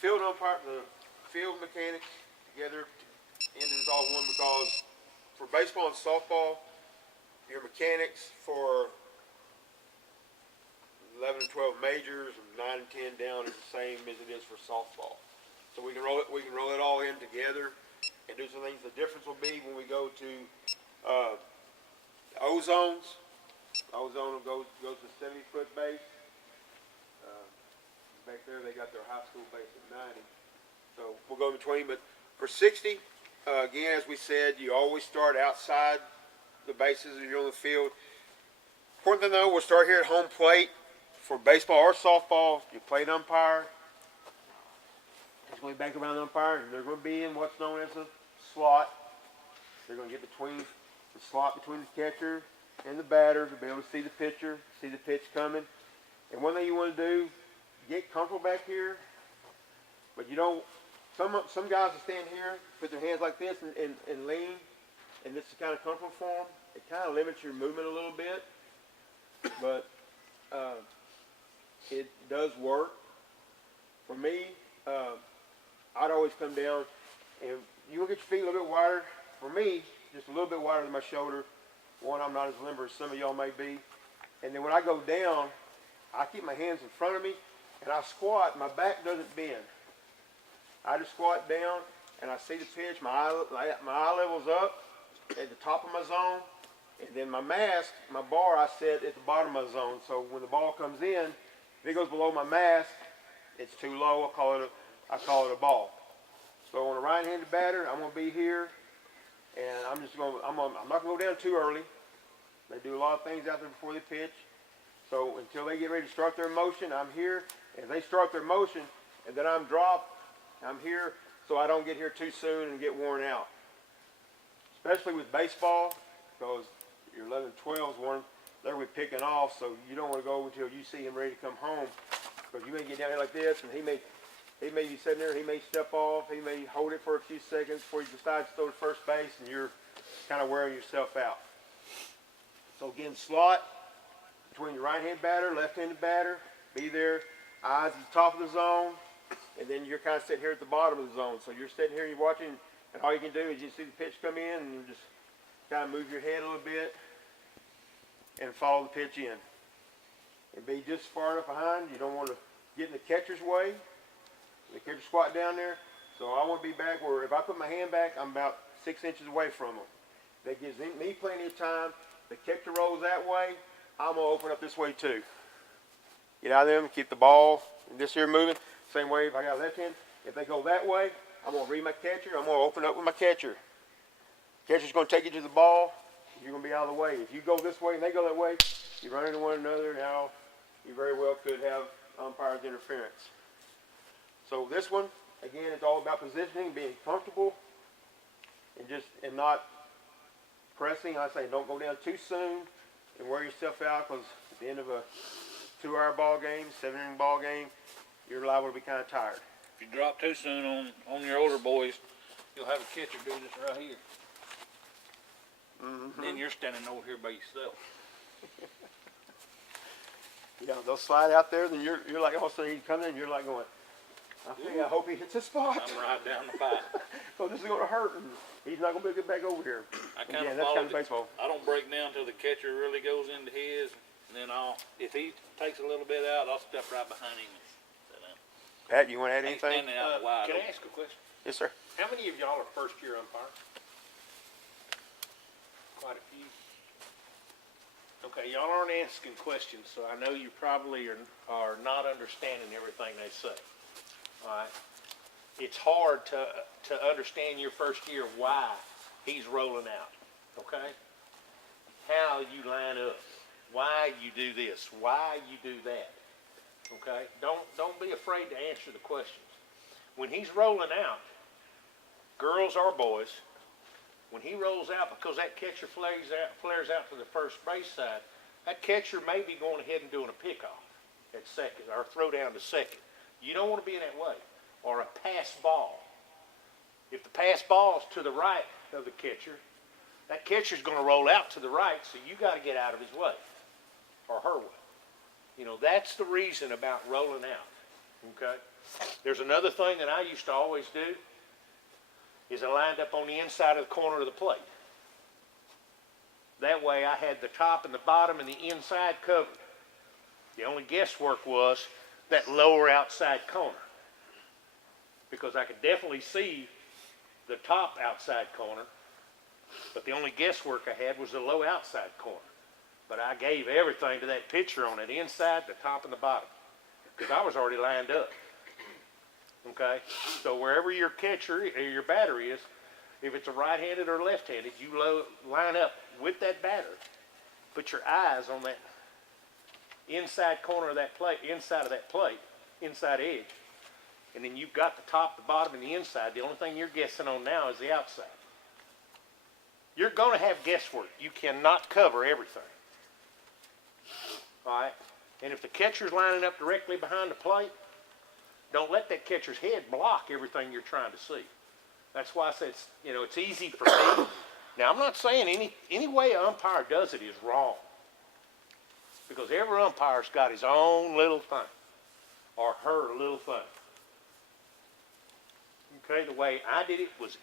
field umpire, the field mechanic together ended as all one because for baseball and softball, your mechanics for 11 and 12 majors and 9 and 10 down is the same as it is for softball. So we can roll it all in together and do some things. The difference will be when we go to ozones. Ozone will go to 70-foot base. Back there they got their high school base at 90. So we'll go in between. But for 60, again, as we said, you always start outside the bases if you're on the field. Important thing though, we'll start here at home plate. For baseball or softball, you plate umpire. It's going back around the umpire, and they're going to be in what's known as a slot. They're going to get between the slot between the catcher and the batter to be able to see the pitcher, see the pitch coming. And one thing you want to do, get comfortable back here, but you don't. Some guys will stand here, put their hands like this, and lean, and this is kind of comfortable for them. It kind of limits your movement a little bit, but it does work. For me, I'd always come down, and you will get your feet a little bit wider. For me, just a little bit wider than my shoulder. One, I'm not as limber as some of y'all may be. And then when I go down, I keep my hands in front of me, and I squat. My back doesn't bend. I just squat down, and I see the pitch. My eye level's up at the top of my zone, and then my mask, my bar, I set at the bottom of my zone. So when the ball comes in, if it goes below my mask, it's too low. I call it a ball. So on a right-handed batter, I'm going to be here, and I'm not going to go down too early. They do a lot of things out there before they pitch. So until they get ready to start their motion, I'm here. And they start their motion, and then I'm dropped. I'm here, so I don't get here too soon and get worn out. Especially with baseball, because your 11 and 12 one, they're going to be picking off, so you don't want to go until you see him ready to come home. Because you may get down here like this, and he may be sitting there, he may step off, he may hold it for a few seconds before he decides to throw to first base, and you're kind of wearing yourself out. So again, slot between your right-hand batter, left-handed batter, be there, eyes at the top of the zone, and then you're kind of sitting here at the bottom of the zone. So you're sitting here, you're watching, and all you can do is you see the pitch come in, and you just kind of move your head a little bit and follow the pitch in. And be just far enough behind. You don't want to get in the catcher's way. The catcher squat down there. So I want to be back where if I put my hand back, I'm about 6 inches away from them. That gives me plenty of time. The catcher rolls that way, I'm going to open up this way too. Get out of them, keep the ball this here moving. Same way if I got left hand. If they go that way, I'm going to read my catcher. I'm going to open up with my catcher. Catcher's going to take you to the ball. You're going to be out of the way. If you go this way and they go that way, you run into one another. Now, you very well could have umpire's interference. So this one, again, it's all about positioning, being comfortable, and not pressing. I say don't go down too soon and wear yourself out, because at the end of a 2-hour ball game, 7-inning ball game, you're liable to be kind of tired. If you drop too soon on your older boys, you'll have a catcher do this right here. Mm-hmm. Then you're standing over here by yourself. Yeah, they'll slide out there, then you're like, all of a sudden he comes in, you're like going, I hope he hits a spot. I'm right down the pipe. So this is going to hurt, and he's not going to be able to get back over here. I kind of that's follow kind of baseball. I don't break down until the catcher really goes into his, and then if he takes a little bit out, I'll step right behind him and sit down. Pat, you want to add He's anything? standing out wide Can I open. ask a question? Yes, sir. How many of y'all are first-year umpires? Quite a few. Okay, y'all aren't asking questions, so I know you probably are not understanding everything they say. All right? It's hard to understand your first year why he's rolling out. Okay? How you line up, why you do this, why you do that. Okay? Don't be afraid to answer the questions. When he's rolling out, girls or boys, when he rolls out, because that catcher flares out to the first base side, that catcher may be going ahead and doing a pickoff at second or throw down to second. You don't want to be in that way. Or a pass ball. If the pass ball is to the right of the catcher, that catcher's going to roll out to the right, so you got to get out of his way or her way. You know, that's the reason about rolling out. Okay? There's another thing that I used to always do, is I lined up on the inside of the corner of the plate. That way I had the top and the bottom and the inside covered. The only guesswork was that lower outside corner, because I could definitely see the top outside corner, but the only guesswork I had was the low outside corner. But I gave everything to that pitcher on that inside, the top, and the bottom, because I was already lined up. Okay? So wherever your catcher or your batter is, if it's a right-handed or left-handed, you line up with that batter. Put your eyes on that inside corner of that plate, inside of that plate, inside edge. And then you've got the top, the bottom, and the inside. The only thing you're guessing on now is the outside. You're going to have guesswork. You cannot cover everything. All right? And if the catcher's lining up directly behind the plate, don't let that catcher's head block everything you're trying to see. That's why I said, it's easy for me. Now, I'm not saying any way an umpire does it is wrong, because every umpire's got his own little thing, or her little thing. Okay, the way I did it was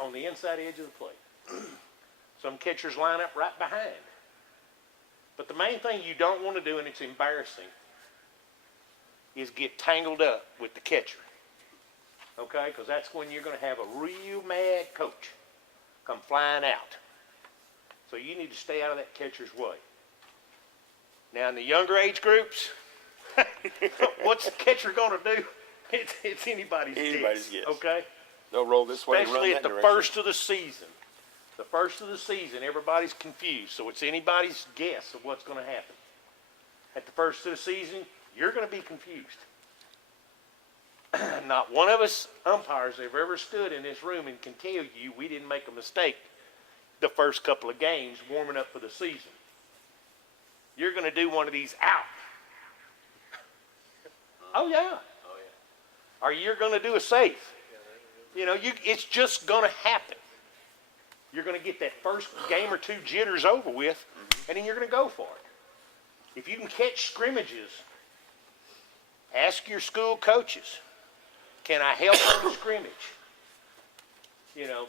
on the inside edge of the plate. Some catchers line up right behind. But the main thing you don't want to do, and it's embarrassing, is get tangled up with the catcher. Okay, because that's when you're going to have a real mad coach come flying out. So you need to stay out of that catcher's way. Now in the younger age groups, what's the catcher going to do? It's anybody's guess. Okay? They'll roll this way and run Especially that at the direction. first of the season. The first of the season, everybody's confused. So it's anybody's guess of what's going to happen. At the first of the season, you're going to be confused. Not one of us umpires that have ever stood in this room and can tell you we didn't make a mistake the first couple of games warming up for the season. You're going to do one of these out. Oh, yeah. Or you're going to do a safe. It's just going to happen. You're going to get that first game or two jitters over with, and then you're going to go for it. If you can catch scrimmages, ask your school coaches, can I help on the scrimmage?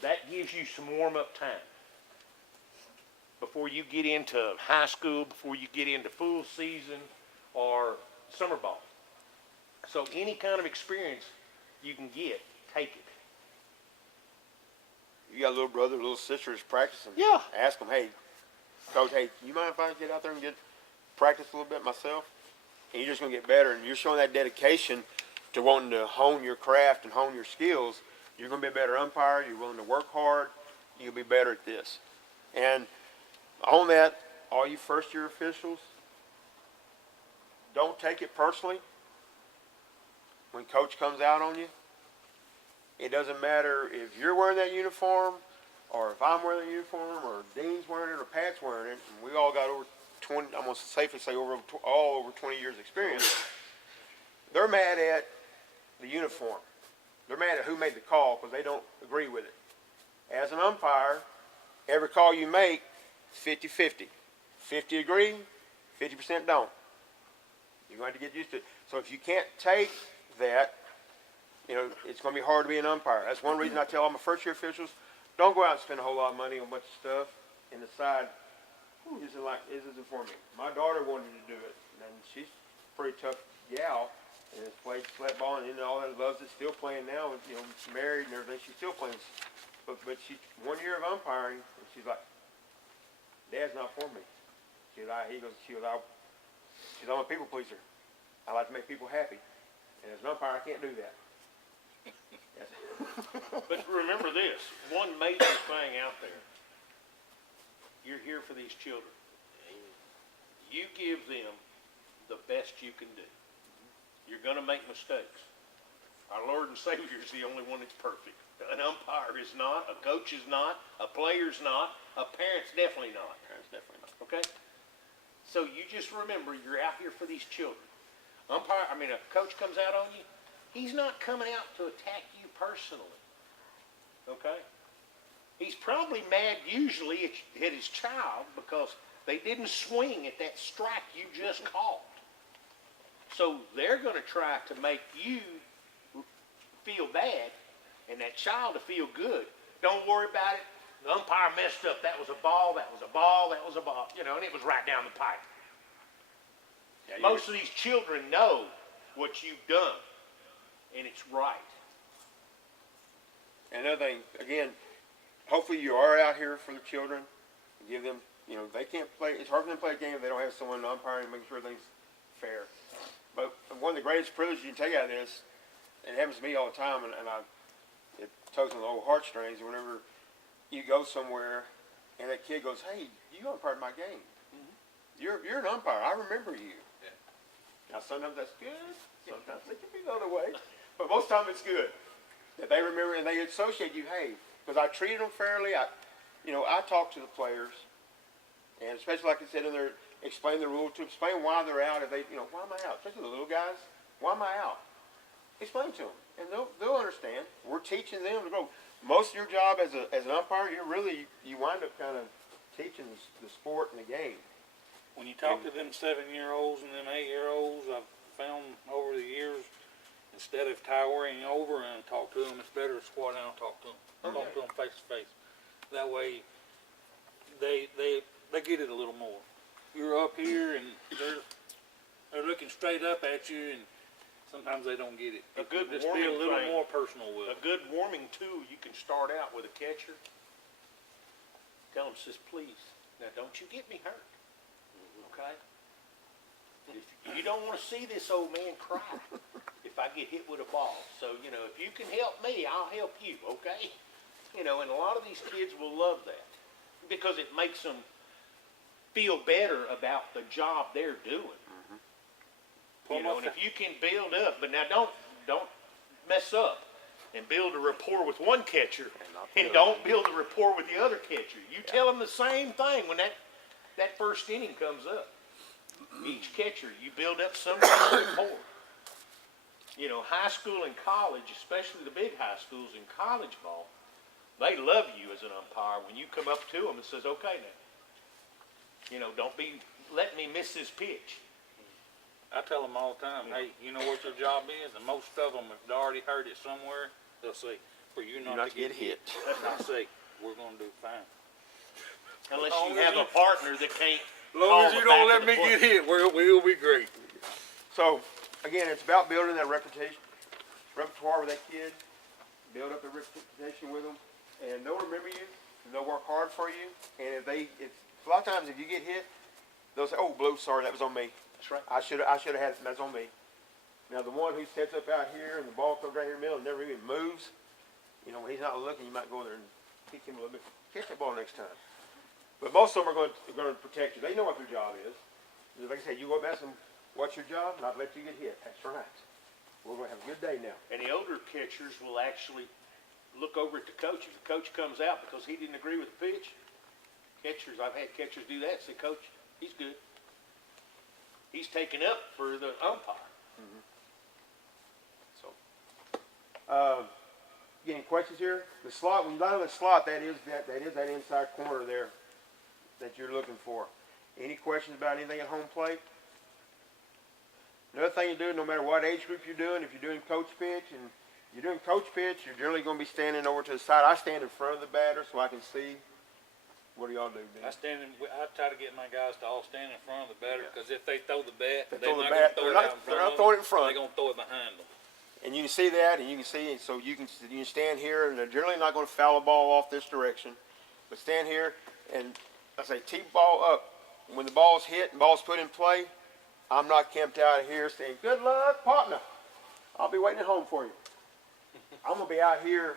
That gives you some warm-up time. Before you get into high school, before you get into full season or summer ball. So any kind of experience you can get, take it. You got a little brother, little sister that's practicing. Yeah. Ask them, hey, coach, you mind if I get out there and practice a little bit myself? And you're just going to get better, and you're showing that dedication to wanting to hone your craft and hone your skills. You're going to be a better umpire. You're willing to work hard. You'll be better at this. And on that, all you first-year officials, don't take it personally when coach comes out on you. It doesn't matter if you're wearing that uniform, or if I'm wearing that uniform, or Dean's wearing it, or Pat's wearing it, and we all got over 20, I'm going to safely say all over 20 years experience. They're mad at the uniform. They're mad at who made the call because they don't agree with it. As an umpire, every call you make is 50-50. 50 agree, 50% don't. You're going to have to get used to it. So if you can't take that, it's going to be hard to be an umpire. That's one reason I tell all my first-year officials, don't go out and spend a whole lot of money on a bunch of stuff and decide, this isn't for me. My daughter wanted to do it, and she's a pretty tough gal, and has played flat ball and all that, loves it, still playing now, and she's married and everything, she's still playing. But she's 1 year of umpiring, and she's like, Dad's not for me. I'm a people pleaser. I like to make people happy. And as an umpire, I can't do that. But remember this, one major thing out there. You're here for these children. You give them the best you can do. You're going to make mistakes. Our Lord and Savior is the only one that's perfect. An umpire is not, a coach is not, a player's not, a parent's definitely not. Okay? So you just remember, you're out here for these children. A coach comes out on you, he's not coming out to attack you personally. Okay? He's probably mad usually at his child because they didn't swing at that strike you just called. So they're going to try to make you feel bad and that child to feel good. Don't worry about it. The umpire messed up. That was a ball, that was a ball, that was a ball. You know, and it was right down the pipe. Yeah, Most of these children know what you've done, and it's right. And another thing, again, hopefully you are out here for the children. Give them, they can't play. It's hard for them to play a game if they don't have someone umpiring and making sure everything's fair. But one of the greatest privileges you can take out of this, and it happens to me all the time, and it tugs on the old heartstrings whenever you go somewhere and that kid goes, "Hey, you umpired my game. You're an umpire. I remember you." Yeah. Now sometimes that's good. Sometimes it can be the other way, but most of the time it's good that they remember and they associate you. Hey, because I treated them fairly. I talk to the players, and especially like I said in there, explain the rule to explain why they're out. If they, why am I out? Especially the little guys. Why am I out? Explain to them, and they'll understand. We're teaching them to grow. Most of your job as an umpire, you wind up kind of teaching the sport and the game. When you talk to them 7-year-olds and them 8-year-olds, I've found over the years, instead of towering over and talk to them, it's better to squat down and talk to them. Talk to them face to face. That way, they get it a little more. You're up here and they're looking straight up at you, and sometimes they don't get it. A good Just be a warming little thing. more personal with A them. good warming tool, you can start out with a catcher. Tell them, says, please, now don't you get me hurt, okay? If you don't want to see this old man cry if I get hit with a ball. So, if you can help me, I'll help you, okay? And a lot of these kids will love that because it makes them feel better about the job they're doing. And if you can build up, but now don't mess up and build a rapport with one catcher and don't build a rapport with the other catcher. You tell them the same thing when that first inning comes up. Each catcher, you build up some kind of rapport. High school and college, especially the big high schools in college ball, they love you as an umpire when you come up to them and says, okay now, don't be letting me miss this pitch. I tell them all the time, hey, you know what your job is? And most of them, if they already heard it somewhere, they'll say, for you not to get hit. And I say, we're going to do fine. Unless you have a partner that can't. As long as you don't let me get hit, we'll be great. So again, it's about building that repertoire with that kid. Build up a reputation with them, and they'll remember you. And they'll work hard for you. And if a lot of times if you get hit, they'll say, "Oh, Blue, sorry, that was on me. That's right. I should have had it. That's on me." Now the one who sets up out here and the ball comes right here in the middle and never even moves, when he's not looking, you might go there and kick him a little bit. Catch that ball next time. But most of them are going to protect you. They know what their job is. Like I said, you go up and ask them, "What's your job?" Not let you get hit. That's right. We're going to have a good day now. And the older catchers will actually look over at the coach. If the coach comes out because he didn't agree with the pitch, I've had catchers do that. Say, "Coach, he's good. He's taking up for the umpire." So, any questions here? The slot, when you line on the slot, that is that inside corner there that you're looking for. Any questions about anything at home plate? Another thing you do, no matter what age group you're doing, if you're doing coach pitch and you're doing coach pitch, you're generally going to be standing over to the side. I stand in front of the batter so I can see. What do y'all do, Ben? I try to get my guys to all stand in front of the batter because if they throw the bat, They they're throw the not bat, going to throw they're it not- out in front they're not of throwing them. it in front. They're going to throw it behind them. And you can see that, and you can see, so you can stand here, and they're generally not going to foul a ball off this direction. But stand here, and I say, tee ball up. When the ball's hit and ball's put in play, I'm not camped out here saying, "Good luck, partner. I'll be waiting at home for you." I'm going to be out here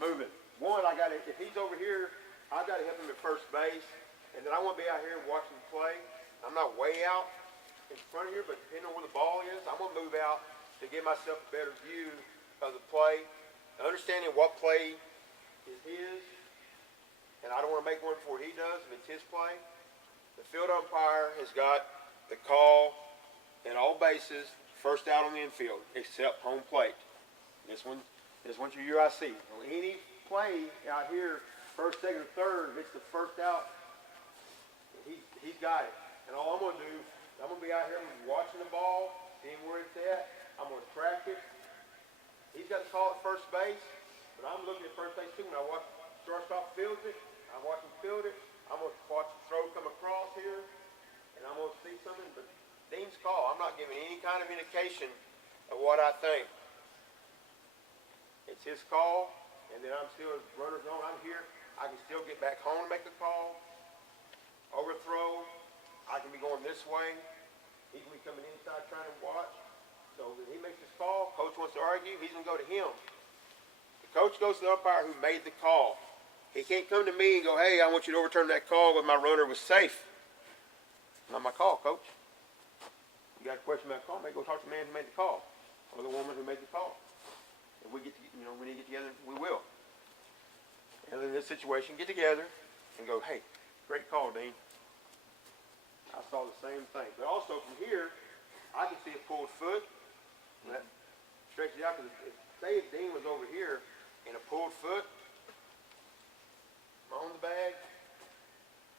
moving. One, if he's over here, I've got to help him at first base, and then I want to be out here watching him play. I'm not way out in front of here, but depending on where the ball is, I'm going to move out to give myself a better view of the play, understanding what play is his, and I don't want to make one before he does if it's his play. The field umpire has got the call in all bases, first out on the infield, except home plate. This one's your UIC. On any play out here, first, second, or third, if it's the first out, he's got it. And all I'm going to do, I'm going to be out here watching the ball, seeing where it's at. I'm going to track it. He's got the call at first base, but I'm looking at first base too. When I watch shortstop fields it, I watch him field it. I'm gonna watch the throw come across here, and I'm gonna see something. But Dean's call, I'm not giving any kind of indication of what I think. It's his call, and then I'm still, as runners on, I'm here. I can still get back home and make a call. Overthrow, I can be going this way. He can be coming inside trying to watch. So when he makes his call, coach wants to argue, he's going to go to him. The coach goes to the umpire who made the call. He can't come to me and go, hey, I want you to overturn that call, but my runner was safe. Not my call, coach. You got a question about the call, maybe go talk to the man who made the call, or the woman who made the call. If we get to, we need to get together, we will. And in this situation, get together and go, hey, great call, Dean. I saw the same thing. But also from here, I can see a pulled foot. And that stretches out. Because say if Dean was over here in a pulled foot, on the bag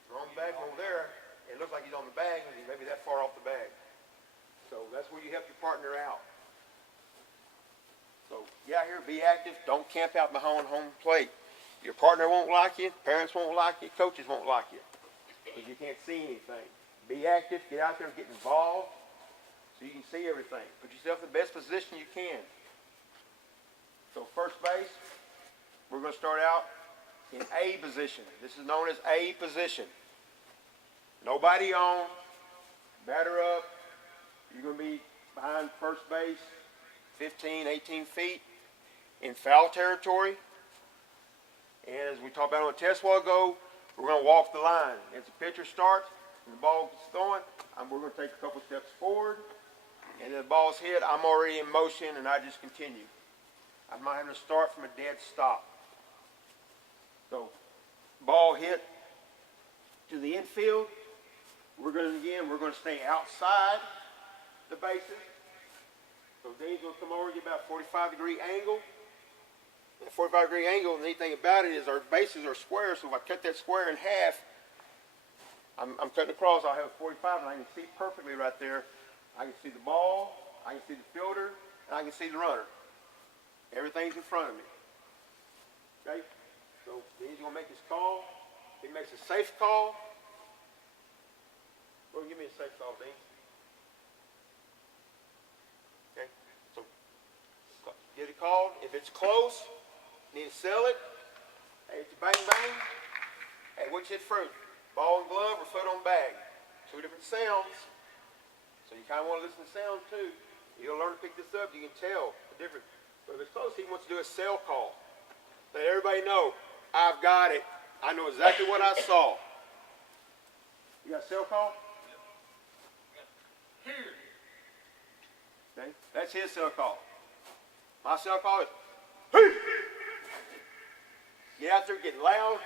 from over there, it looks like he's on the bag, and he's maybe that far off the bag. So that's where you help your partner out. So get out here, be active. Don't camp out behind home plate. Your partner won't like you. Parents won't like you. Coaches won't like you because you can't see anything. Be active. Get out there and get involved so you can see everything. Put yourself in the best position you can. So first base, we're going to start out in A position. This is known as A position. Nobody on. Batter up. You're going to be behind first base 15, 18 feet in foul territory. And as we talked about on the test a while ago, we're going to walk the line. As the pitcher starts and the ball gets throwing, we're going to take a couple steps forward. And then the ball's hit, I'm already in motion and I just continue. I'm not having to start from a dead stop. So, ball hit to the infield. We're going to stay outside the bases. So Dean's going to come over, get about a 45-degree angle. And a 45-degree angle, the neat thing about it is our bases are square, so if I cut that square in half, I'm cutting across, I'll have a 45, and I can see perfectly right there. I can see the ball, I can see the fielder, and I can see the runner. Everything's in front of me. Okay? So Dean's going to make his call. If he makes a safe call, go give me a safe call, Dean. Okay? So get it called. If it's close, you need to sell it. Hey, it's a bang bang. Hey, which hit fruit? Ball and glove or foot on bag? Two different sounds. So you kind of want to listen to sound too. You'll learn to pick this up. You can tell the difference. So if it's close, he wants to do a sell call. Let everybody know, I've got it. I know exactly what I saw. You got a sell call? Here. Okay, that's his cell call. My cell call is, hey! Get out there, get loud.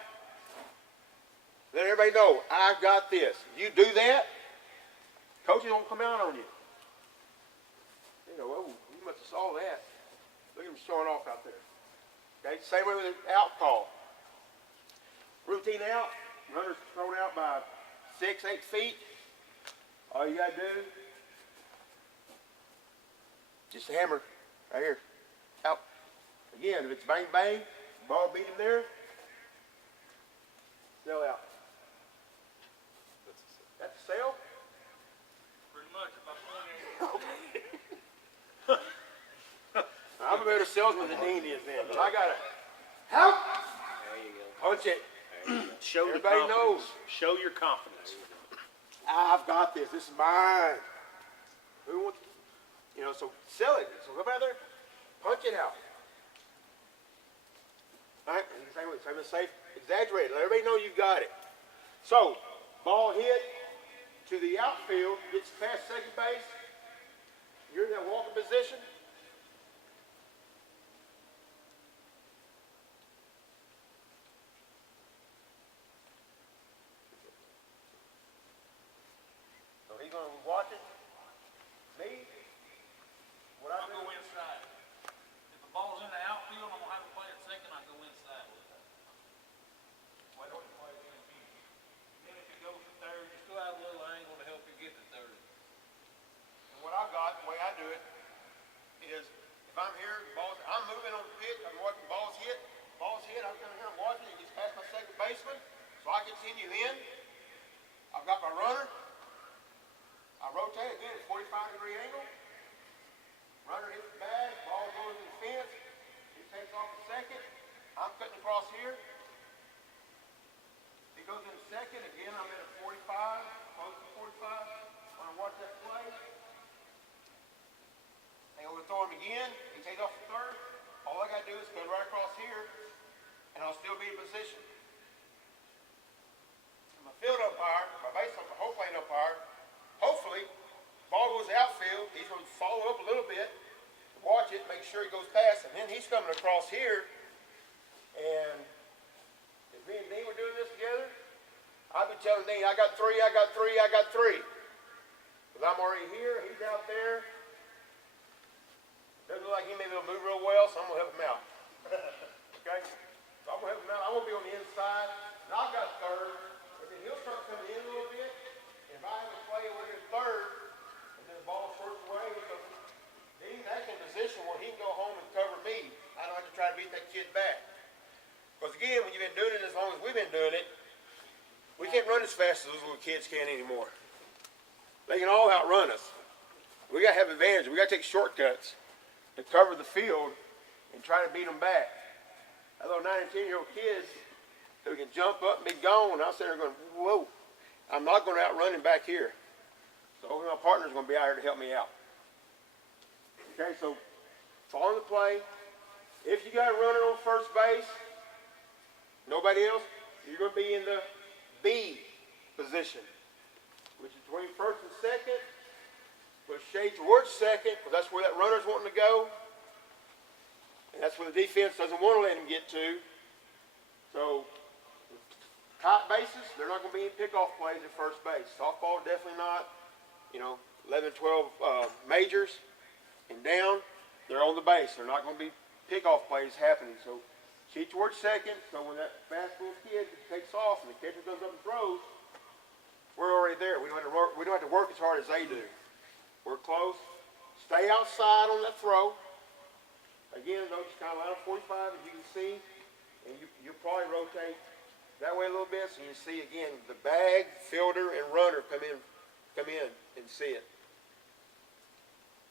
Let everybody know, I've got this. You do that, coaches won't come out on you. You know, oh, you must have saw that. Look at him showing off out there. Okay, same way with an out call. Routine out, runner's thrown out by 6, 8 feet. All you gotta do, just a hammer, right here, out. Again, if it's bang bang, ball beat him there, sell out. That's a sell? Pretty much, about 20. I'm a better salesman than Dean is then, but I gotta help. There you go. Punch it. Show the Everybody confidence. knows. Show your confidence. I've got this. This is mine. Who wants? You know, so sell it. So go out there, punch it out. All right, same with safe. Exaggerate it. Let everybody know you've got it. So, ball hit to the outfield, gets past second base. You're in that walking position. So he's going to watch it. Me, what I I'll do, go inside. If the ball's in the outfield, I'm gonna have to play it second. I go inside with it. Why don't you play it in me? Then if it goes to third, you still have a little angle to help you get to third. and what I got, the way I do it, continue in. I've got my runner. I rotate again at 45-degree angle. Runner hits the bag, ball goes in the fence. He takes off the second. I'm cutting across here. He goes in second. Again, I'm in at 45, close to 45. Want to watch that play. They overthrow him again. He takes off the third. All I got to do is cut right across here, and I'll still be in position. My field umpire, my base umpire, home plate umpire, hopefully, ball goes outfield. He's going to follow up a little bit, watch it, make sure he goes past, and then he's coming across here. And if me and Dean were doing this together, I'd be telling Dean, I got three, I got three, I got three. Because I'm already here, he's out there. Doesn't look like he may be able to move real well, so I'm going to help him out. Okay? So I'm going to help him out. I'm going to be on the inside, and I've got third, and then he'll start coming in a little bit, and if I have to play over here third, and then the ball shorts away, so Dean's actually in a position where he can go home and cover me. I don't have to try to beat that kid back. Because again, when you've been doing it as long as we've been doing it, we can't run as fast as those little kids can anymore. They can all outrun us. We got to have advantage. We got to take shortcuts to cover the field and try to beat them back. Those 9 and 10-year-old kids who can jump up and be gone, I'm sitting there going, whoa, I'm not going to outrun him back here. So my partner's going to be out here to help me out. Okay, so following the play, if you got a runner on first base, nobody else, you're going to be in the B position, which is between first and second. But shade towards second, because that's where that runner's wanting to go. And that's where the defense doesn't want to let him get to. So, tight bases, they're not going to be in pickoff plays at first base. Softball, definitely not. 11, 12 majors and down, they're on the base. They're not going to be pickoff plays happening. So, sheet towards second, so when that fastball kid takes off and the catcher comes up and throws, we're already there. We don't have to work as hard as they do. We're close. Stay outside on that throw. Again, though, just kind of line up 45 as you can see, and you'll probably rotate that way a little bit so you see again the bag, fielder, and runner come in and see it.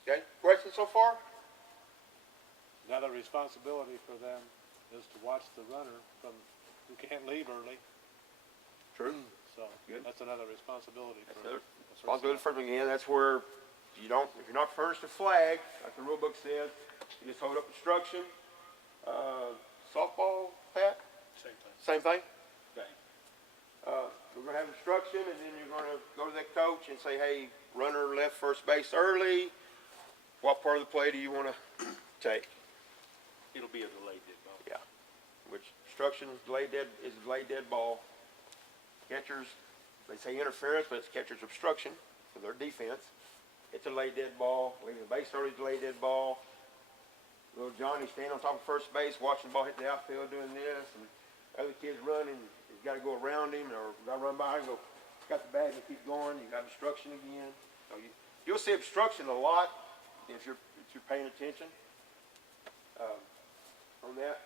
Okay, questions so far? Another responsibility for them is to watch the runner who can't leave early. True. So Good. that's another responsibility for Another us. responsibility for them again. That's where if you're not furnished a flag, like the rule book says, you just hold up instruction. Softball, Pat? Same thing. Same thing? Okay. We're going to have instruction, and then you're going to go to that coach and say, hey, runner left first base early. What part of the play do you want to take? It'll be a delayed dead ball. Yeah. Which instruction is delayed dead ball. Catchers, they say interference, but it's catcher's obstruction for their defense. It's a delayed dead ball. Leaving the base early, delayed dead ball. Little Johnny standing on top of first base, watching the ball hit the outfield, doing this, and other kids running. He's got to go around him, or got to run by him. Go, got the bag and keep going. You got obstruction again. So you'll see obstruction a lot if you're paying attention on that.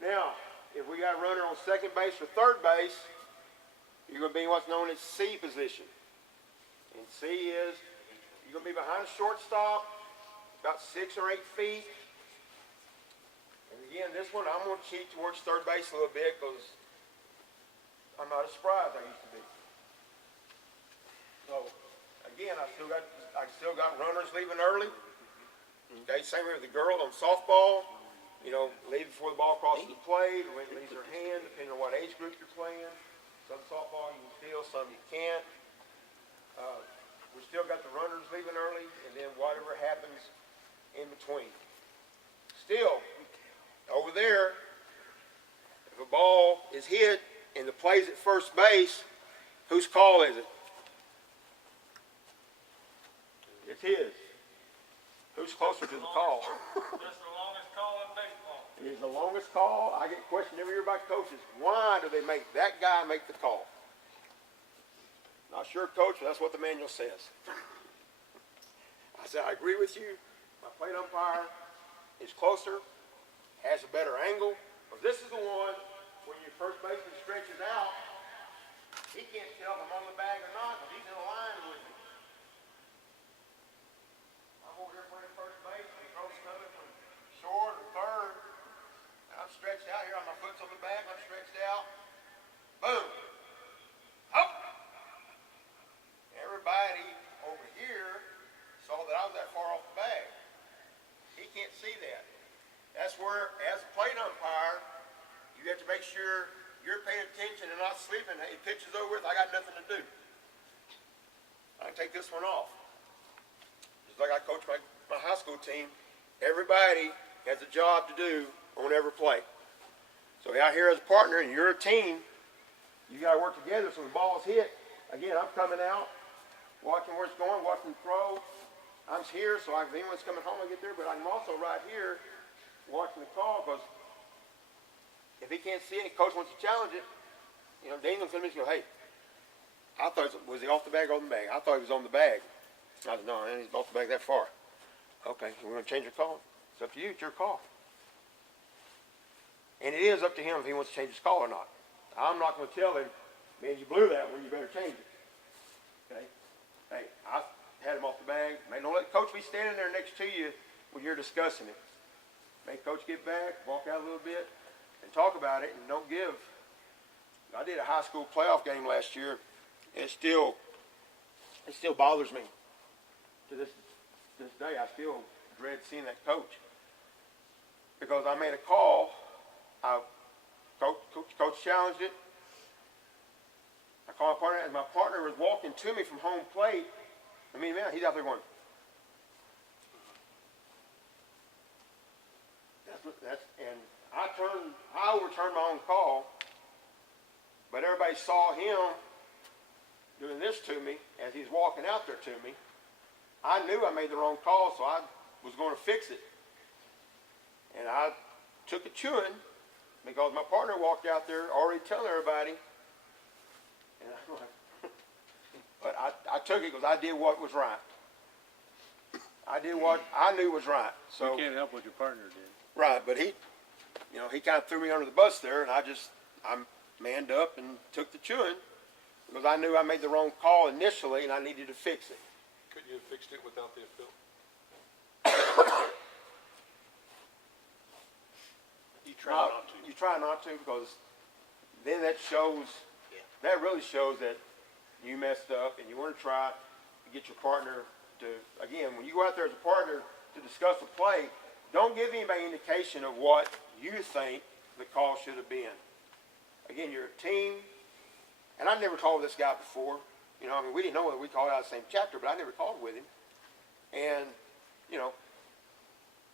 Now, if we got a runner on second base or third base, you're going to be in what's known as C position. And C is you're going to be behind the shortstop, about 6 or 8 feet. And again, this one I'm going to cheat towards third base a little bit because I'm not as spry as I used to be. So again, I still got runners leaving early. Okay, same here with the girl on softball. Leave before the ball crosses the plate, or leaves her hand, depending on what age group you're playing. Some softball you can steal, some you can't. We still got the runners leaving early, and then whatever happens in between. Still, over there, if a ball is hit and the play's at first base, whose call is it? It's his. Who's closer to the call? That's the longest call in baseball. It is the longest call. I get questioned every year by coaches. Why do they make that guy make the call? Not sure, coach, but that's what the manual says. I said, I agree with you. My plate umpire is closer, has a better angle, but this is the one when your first baseman stretches out, he can't tell if I'm on the bag or not, because he's in a line with me. I'm over here playing first base, and the coach coming from short or third. And I'm stretched out here, my foot's on the bag, I'm stretched out. Boom. Hop. Everybody over here saw that I was that far off the bag. He can't see that. That's where, as a plate umpire, you have to make sure you're paying attention and not sleeping. Hey, pitch is over with, I got nothing to do. I can take this one off. Just like I coach my high school team, everybody has a job to do on every play. So out here as a partner and you're a team, you got to work together so the ball's hit. Again, I'm coming out, watching where it's going, watching the throw. I'm here, so if anyone's coming home, I get there, but I'm also right here watching the call, because if he can't see it, coach wants to challenge it, you know, Daniel's going to go, hey, I thought, was he off the bag or on the bag? I thought he was on the bag. I said, no, he's off the bag that far. Okay, we're going to change your call. It's up to you, it's your call. And it is up to him if he wants to change his call or not. I'm not going to tell him, man, you blew that one, you better change it. Okay? Hey, I had him off the bag. Man, don't let coach be standing there next to you when you're discussing it. Make coach get back, walk out a little bit, and talk about it, and don't give. I did a high school playoff game last year, and it still bothers me. To this day, I still dread seeing that coach. Because I made a call, coach challenged it. I called my partner, and my partner was walking to me from home plate. I mean, man, he's out there going. And I overturned my own call, but everybody saw him doing this to me as he's walking out there to me. I knew I made the wrong call, so I was going to fix it. And I took a chewing because my partner walked out there already telling everybody. And I'm like, but I took it because I did what was right. I did what I knew was right. So You can't help what your partner did. right, but he kind of threw me under the bus there, and I manned up and took the chewing because I knew I made the wrong call initially, and I needed to fix it. Could you have fixed it without the appeal? You try not to. You try not to, because then that really shows that you messed up, and you want to try to get your partner to, again, when you go out there as a partner to discuss a play, don't give anybody indication of what you think the call should have been. Again, you're a team, and I never called this guy before. We didn't know whether we called out the same chapter, but I never called with him. And,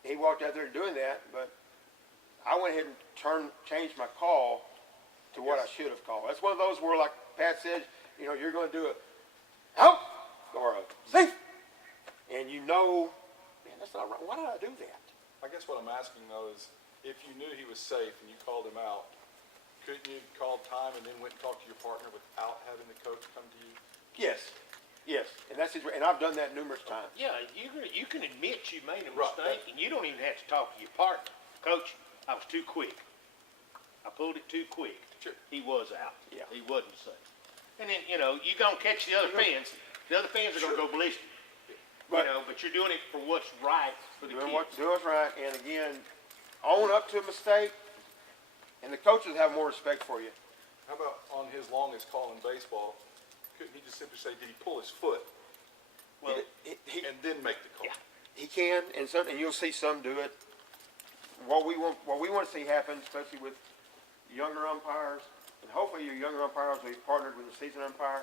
he walked out there doing that, but I went ahead and changed my call to what I should have called. That's one of those where, like Pat said, you're going to do a out or a safe. And man, that's not right. Why did I do that? I guess what I'm asking though is, if you knew he was safe and you called him out, couldn't you call time and then went and talk to your partner without having the coach come to you? Yes. And that's and I've done that numerous times. Yeah, you can admit you made a Right, mistake, and you don't even have to talk to your partner. Coach, I was too quick. I pulled it too quick. Sure. He was out. Yeah. He wasn't safe. And then, you're going to catch the other fans. The other fans are going to go ballistic. But But you're doing it for what's right for the doing kids. what's right, and again, own up to a mistake, and the coaches have more respect for you. How about on his longest call in baseball, couldn't he just simply say, did he pull his foot, Well, He and then make the call? Yeah. he can, and you'll see some do it. What we want to see happen, especially with younger umpires, and hopefully your younger umpires will be partnered with a seasoned umpire,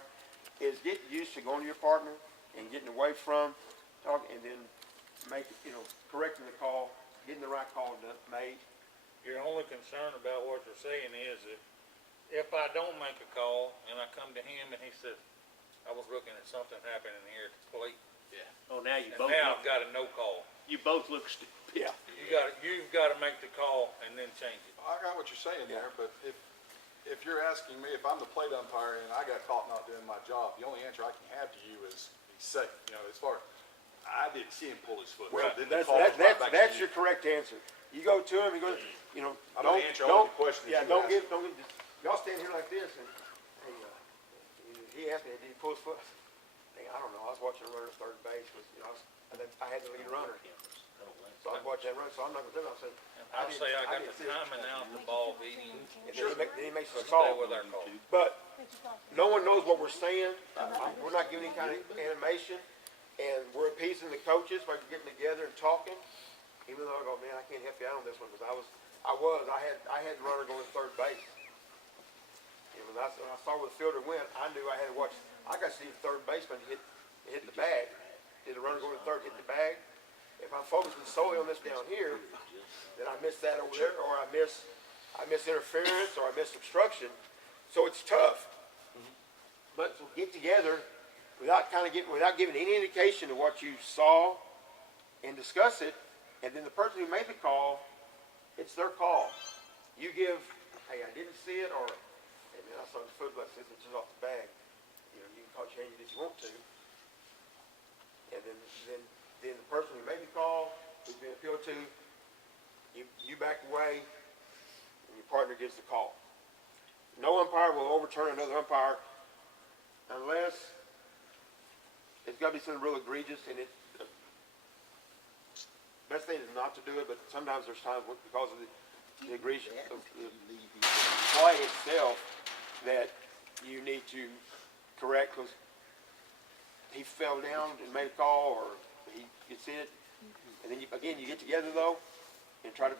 is get used to going to your partner and getting away from talking, and then correcting the call, getting the right call made. Your only concern about what you're saying is that if I don't make a call and I come to him and he says, I was looking at something happening here at the plate, oh, now you and both now look, I've got a no call. you both look stupid. Yeah. You've got to make the call and then change it. I got what you're saying there, but if you're asking me, if I'm the plate umpire and I got caught not doing my job, the only answer I can have to you is be safe. As far as I didn't see him pull his foot. Well, So then the that's, call was right back to that's you. your correct answer. You go to him, you go, you know, I'm gonna answer all the questions Yeah, you don't asked. don't get, y'all stand here like this and, hey, he asked me, did he pull his foot? Hey, I don't know, I was watching a runner at third base, was, you know, I had the lead runner. So I was watching that run, so I'm not gonna do it, I said. I'll say I got the didn't see it. timing out, the ball beating. And then he makes his Stay call. with our call. But no one knows what we're saying. We're not giving any kind of animation. And we're appeasing the coaches by getting together and talking. Even though I go, man, I can't help you out on this one because I had the runner going to third base. And when I saw where the fielder went, I knew I had to watch. I got to see the third baseman hit the bag. Did the runner go to third, hit the bag? If I'm focusing solely on this down here, then I miss that over there, or I miss interference, or I miss obstruction. So it's tough. But so get together without giving any indication of what you saw, and discuss it. And then the person who made the call, it's their call. You give, hey, I didn't see it, or hey man, I saw the foot, but it's just off the bag. You know, you can change it if you want to. And then the person who made the call, who's been appealed to, you back away, and your partner gets the call. No umpire will overturn another umpire unless it's got to be something real egregious, and best thing is not to do it, but sometimes there's times because of the egregious of the play itself that you need to correct because he fell down and made a call, or he gets hit, and then you get together though and try to.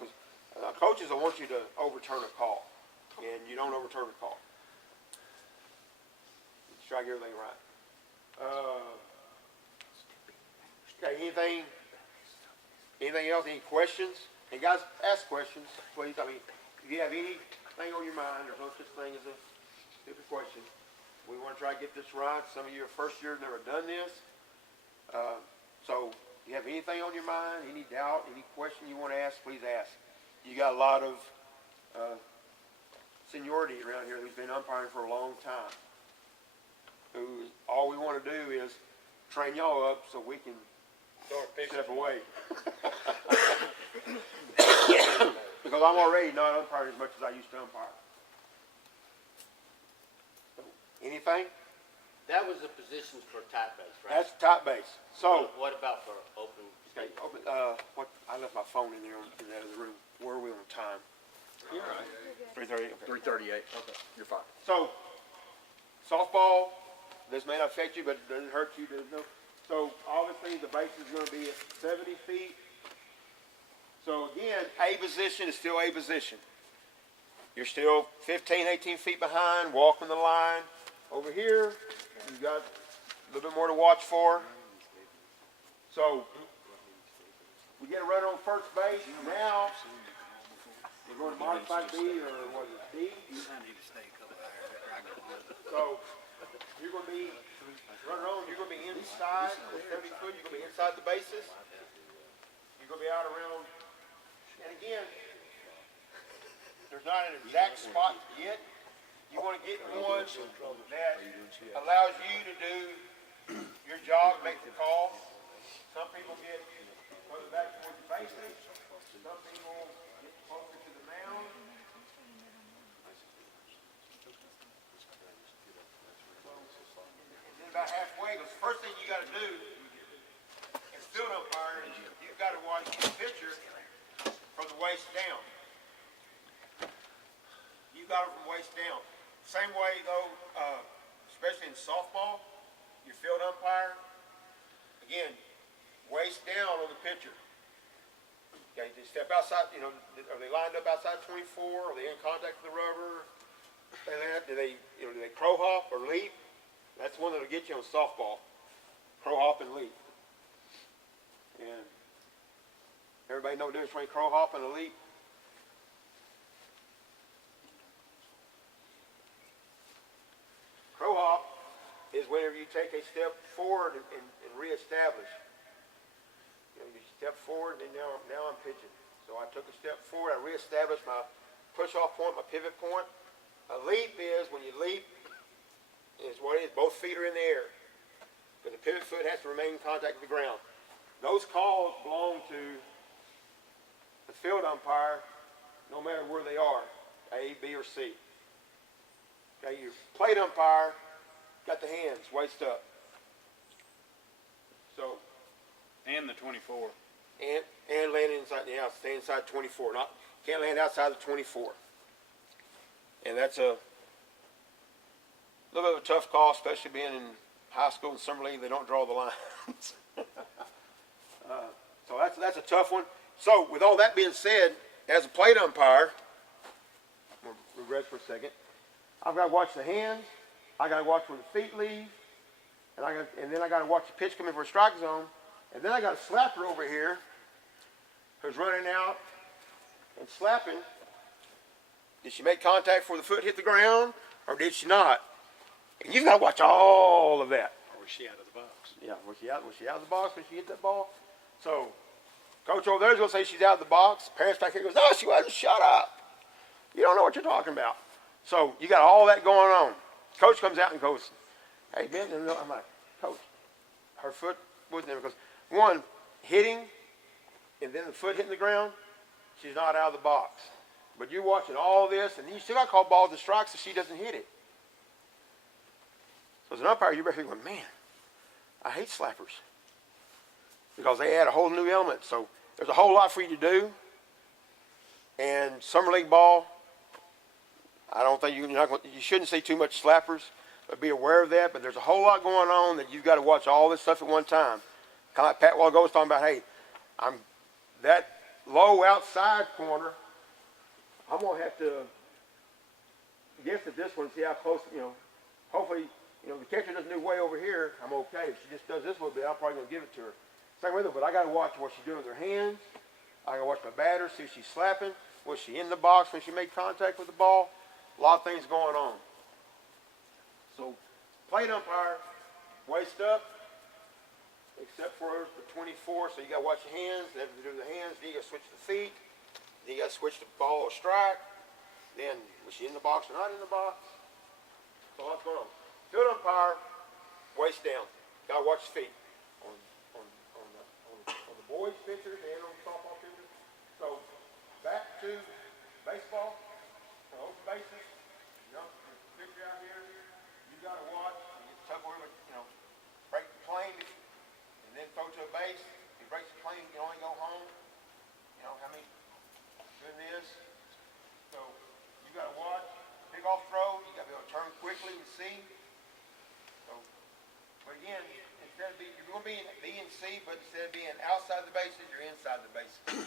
Coaches will want you to overturn a call, and you don't overturn a call. You try to get everything right. Okay, anything else? Any questions? And guys, ask questions, please. I mean, if you have anything on your mind, there's no such thing as a stupid question. We want to try to get this right. Some of you are first year, never done this. So if you have anything on your mind, any doubt, any question you want to ask, please ask. You got a lot of seniority around here who's been umpiring for a long time. All we want to do is train y'all up so we can step away. Because I'm already not umpiring as much as I used to umpire. Anything? That was the positions for tight base, right? That's top base. So, What about for open? okay, I left my phone in there in that other room. Where are we on time? You're right. 3:30. Okay. 3:38. Okay. You're fine. So, softball, this may not affect you, but it doesn't hurt you. So, obviously, the base is going to be at 70 feet. So, again, A position is still A position. You're still 15, 18 feet behind, walking the line. Over here, you've got a little bit more to watch for. So, we get a runner on first base. Now, we're going to modify B, or what is it, D? So, you're going to be, runner on, you're going to be inside the 70 foot, you're going to be inside the bases. You're going to be out around, and again, there's not an exact spot yet. You want to get one that allows you to do your job, make the call. Some people get further back towards the bases. Some people get closer to the mound. And then about halfway, because the first thing you got to do as field umpire is you've got to watch the pitcher from the waist down. You got it from waist down. Same way though, especially in softball, your field umpire, again, waist down on the pitcher. Okay, they step outside, you know, are they lined up outside 24? Are they in contact with the rubber? Do they crow hop or leap? That's one that'll get you on softball. Crow hop and leap. And everybody know the difference between crow hop and a leap? Crow hop is whenever you take a step forward and reestablish. You know, you step forward, and then now I'm pitching. So I took a step forward, I reestablished my push-off point, my pivot point. A leap is when you leap, is what it is. Both feet are in the air. But the pivot foot has to remain in contact with the ground. those calls belong to the field umpire, no matter where they are, A, B, or C. Okay, your plate umpire got the hands waist up. So, And the 24. and land inside the house, stay inside 24. Not can't land outside the 24. And that's a little bit of a tough call, especially being in high school and summer league. They don't draw the lines. So that's a tough one. So with all that being said, as a plate umpire, I'm gonna regress for a second. I've got to watch the hands. I got to watch where the feet leave, and then I got to watch the pitch come in for a strike zone, and then I got a slapper over here who's running out and slapping. Did she make contact before the foot hit the ground, or did she not? And you've got to watch all of that. Or was she out of the box? Yeah, was she out of the box when she hit that ball? So, coach over there's gonna say she's out of the box. Parents back here goes, no, she wasn't. Shut up. You don't know what you're talking about. So you got all that going on. Coach comes out and goes, hey, Ben, and I'm like, Coach, her foot wasn't there because one, hitting, and then the foot hitting the ground, she's not out of the box. But you're watching all this, and you still got to call balls and strikes if she doesn't hit it. So as an umpire, you're basically going, man, I hate slappers. Because they add a whole new element. So there's a whole lot for you to do. And summer league ball, I don't think you shouldn't see too much slappers, but be aware of that. But there's a whole lot going on that you've got to watch all this stuff at one time. Kind of like Pat Walgo was talking about, hey, I'm that low outside corner, I'm going to have to guess at this one, see how close, hopefully, the catcher doesn't do way over here, I'm okay. If she just does this a little bit, I'm probably going to give it to her. Same with her, but I got to watch what she's doing with her hands. I got to watch my batter, see if she's slapping. Was she in the box when she made contact with the ball? A lot of things going on. So, plate umpire, waist up, except for the 24. So you got to watch your hands. Then to do the hands, then you got to switch the feet. Then you got to switch the ball or strike. Then was she in the box or not in the box? So what's going on? Field umpire, waist down. Got to watch the feet on the boys pitchers and on the softball pitchers. So back to baseball, open bases. Pitcher out here, you got to watch. You tug over, break the plane, and then throw to a base. If he breaks the plane, you only go home. How many doing this? So you got to watch. Pick off throw. You got to be able to turn quickly and see. So, but again, instead of you're going to be in B and C, but instead of being outside the bases, you're inside the bases.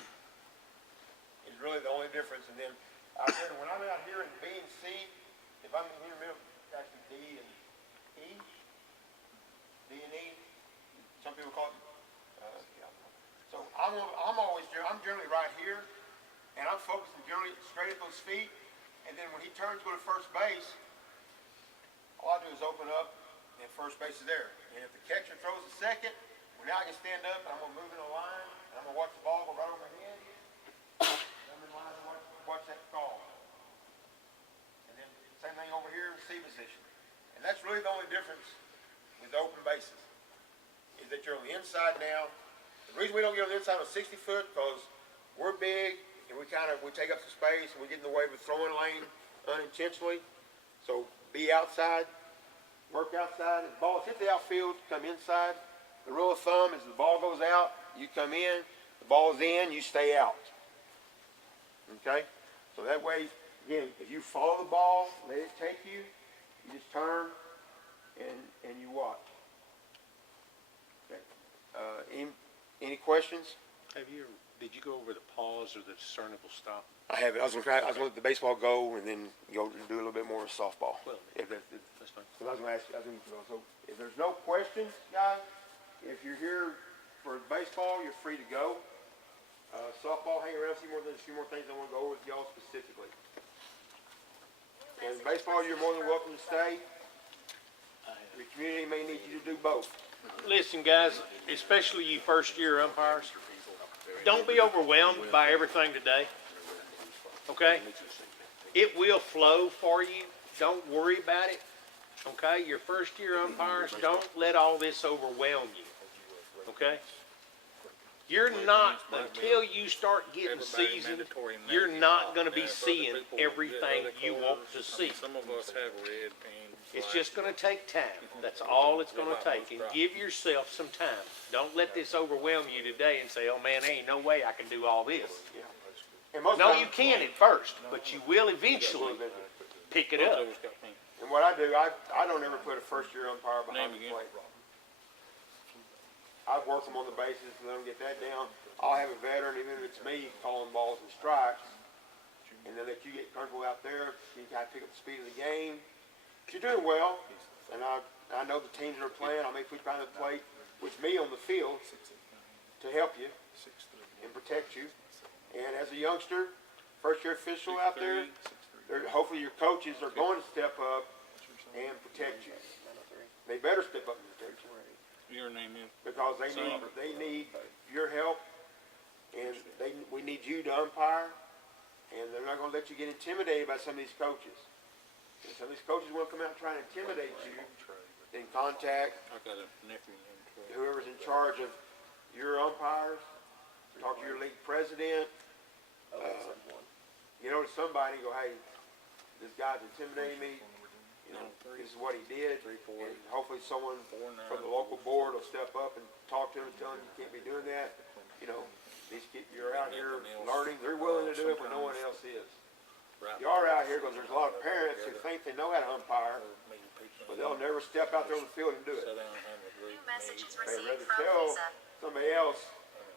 Is really the only difference. And then out there, when I'm out here in B and C, if I'm in here in the middle, it's actually D and E. D and E. Some people call it. So I'm generally right here, and I'm focusing generally straight at those feet. And then when he turns to go to first base, all I do is open up, and first base is there. And if the catcher throws a second, well, now I can stand up, and I'm going to move in a line, and I'm going to watch the ball go right over my head. I'm in line and watch that call. And then same thing over here in C position. And that's really the only difference with the open bases, is that you're on the inside now. The reason we don't get on the inside of 60 foot, because we're big, and we take up some space, and we get in the way of the throwing lane unintentionally. So be outside, work outside. As the ball hits the outfield, come inside. The rule of thumb is the ball goes out, you come in. The ball's in, you stay out. Okay? So that way, again, if you follow the ball, let it take you, you just turn and you watch. Okay. Any questions? Did you go over the pause or the discernible stop? I haven't. I was going to let the baseball go and then go do a little bit more of softball. Well, If that's fine. So I was going to ask you. So if there's no questions, guys, if you're here for baseball, you're free to go. Softball, hang around, see a few more things I want to go over with y'all specifically. And baseball, you're more than welcome to stay. Your community may need you to do both. Listen, guys, especially you first-year umpires, don't be overwhelmed by everything today, okay? It will flow for you. Don't worry about it, okay? Your first-year umpires, don't let all this overwhelm you, okay? You're Blue not, jeans, black until belt, you start getting everybody seasoned, mandatory you're navy. not gonna be Now, if other seeing people get everything other you want to colors, I mean, see. some of us have red, pink, It's black. just gonna take time. That's all it's gonna take. And give yourself some time. Don't let this overwhelm you today and say, oh man, there ain't no way I can do all this. And most No, times- you can at first, but you will eventually pick it Most up. of us got pink. And what I do, I don't ever put a first-year umpire behind Name the again. plate. I work them on the bases and let them get that down. I'll have a veteran, even if it's me, calling balls and strikes, and then let you get comfortable out there. You kind of pick up the speed of the game. If you're doing well, and I know the teams that are playing, I may put you behind the plate with me on the field to help you and protect you. And as a youngster, first-year official out there, hopefully your coaches are going to step up and protect you. They better step up and protect you Your name is. because they need your help, and we need you to umpire, and they're not going to let you get intimidated by some of these coaches. And some of these coaches want to come out and try and intimidate you, then contact I got a nephew named Troy. whoever's in charge of your umpires, talk to your league president, get over to somebody and go, hey, this guy's intimidating me, you know, this is what he did, and hopefully someone from the local board will step up and talk to him and tell him you can't be doing that, you know, these kids, you're out here learning, they're willing to do it when no one else is. You are out here because there's a lot of parents who think they know how to umpire, but they'll never step out there on the field and do it. Sit down and have a drink. New messages They'd received rather from tell Visa. somebody else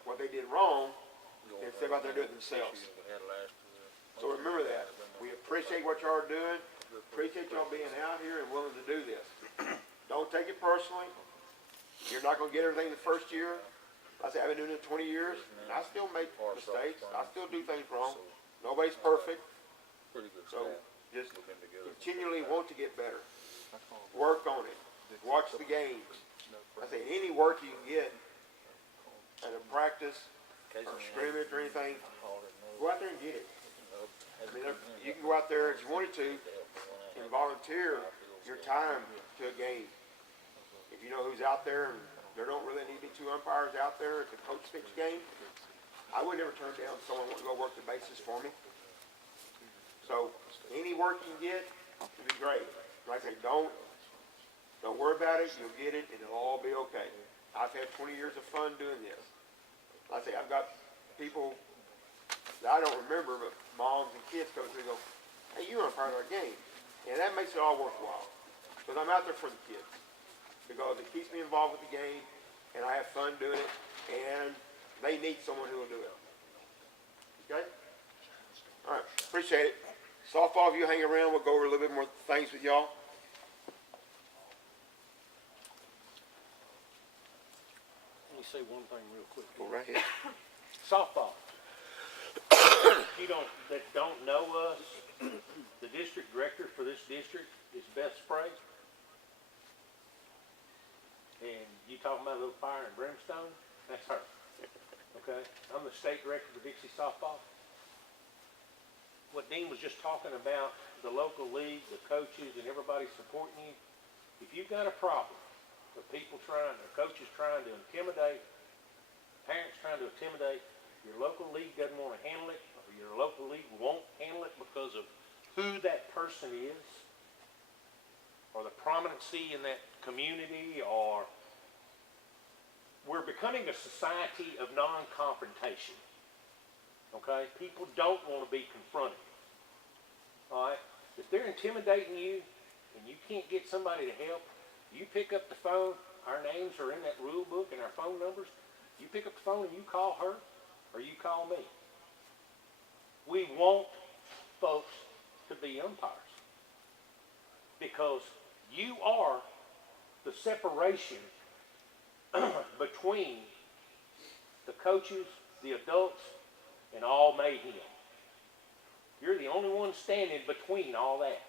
what they did wrong than step out there and do it themselves. So remember that. We appreciate what y'all are doing. Appreciate y'all being out here and willing to do this. Don't take it personally. You're not gonna get everything the first year. Like I say, I've been doing it 20 years, and I still make mistakes. I still do things wrong. Nobody's perfect. Pretty good So staff. just continually want to get better. Work on it. Watch the games. I say any work you can get at a practice or scrimmage or anything, go out there and get it. I mean, you can go out there if you wanted to and volunteer your time to a game. If you know who's out there and there don't really need to be two umpires out there at the coach pitch game, I would never turn down someone wanting to go work the bases for me. So any work you can get would be great. Like I say, don't worry about it. You'll get it, and it'll all be okay. I've had 20 years of fun doing this. Like I say, I've got people that I don't remember, but moms and kids come to me and go, hey, you umpire our game. And that makes it all worthwhile. Because I'm out there for the kids. Because it keeps me involved with the game, and I have fun doing it, and they need someone who will do it. Okay? All right, appreciate it. Softball, if you hang around, we'll go over a little bit more things with y'all. Let me say one thing real quick. Go right ahead. Softball. You that don't know us, the district director for this district is Beth Sprague. And you talking about a little fire and brimstone? That's her. Okay? I'm the state director for Dixie Softball. What Dean was just talking about, the local league, the coaches, and everybody supporting you, if you've got a problem with people coaches trying to intimidate, parents trying to intimidate, your local league doesn't want to handle it, or your local league won't handle it because of who that person is, or the prominency in that community, or we're becoming a society of non-confrontation. Okay? People don't want to be confronted. All right? If they're intimidating you and you can't get somebody to help, you pick up the phone. Our names are in that rule book and our phone numbers. You pick up the phone and you call her or you call me. We want folks to be umpires because you are the separation between the coaches, the adults, and all mayhem. You're the only one standing between all that.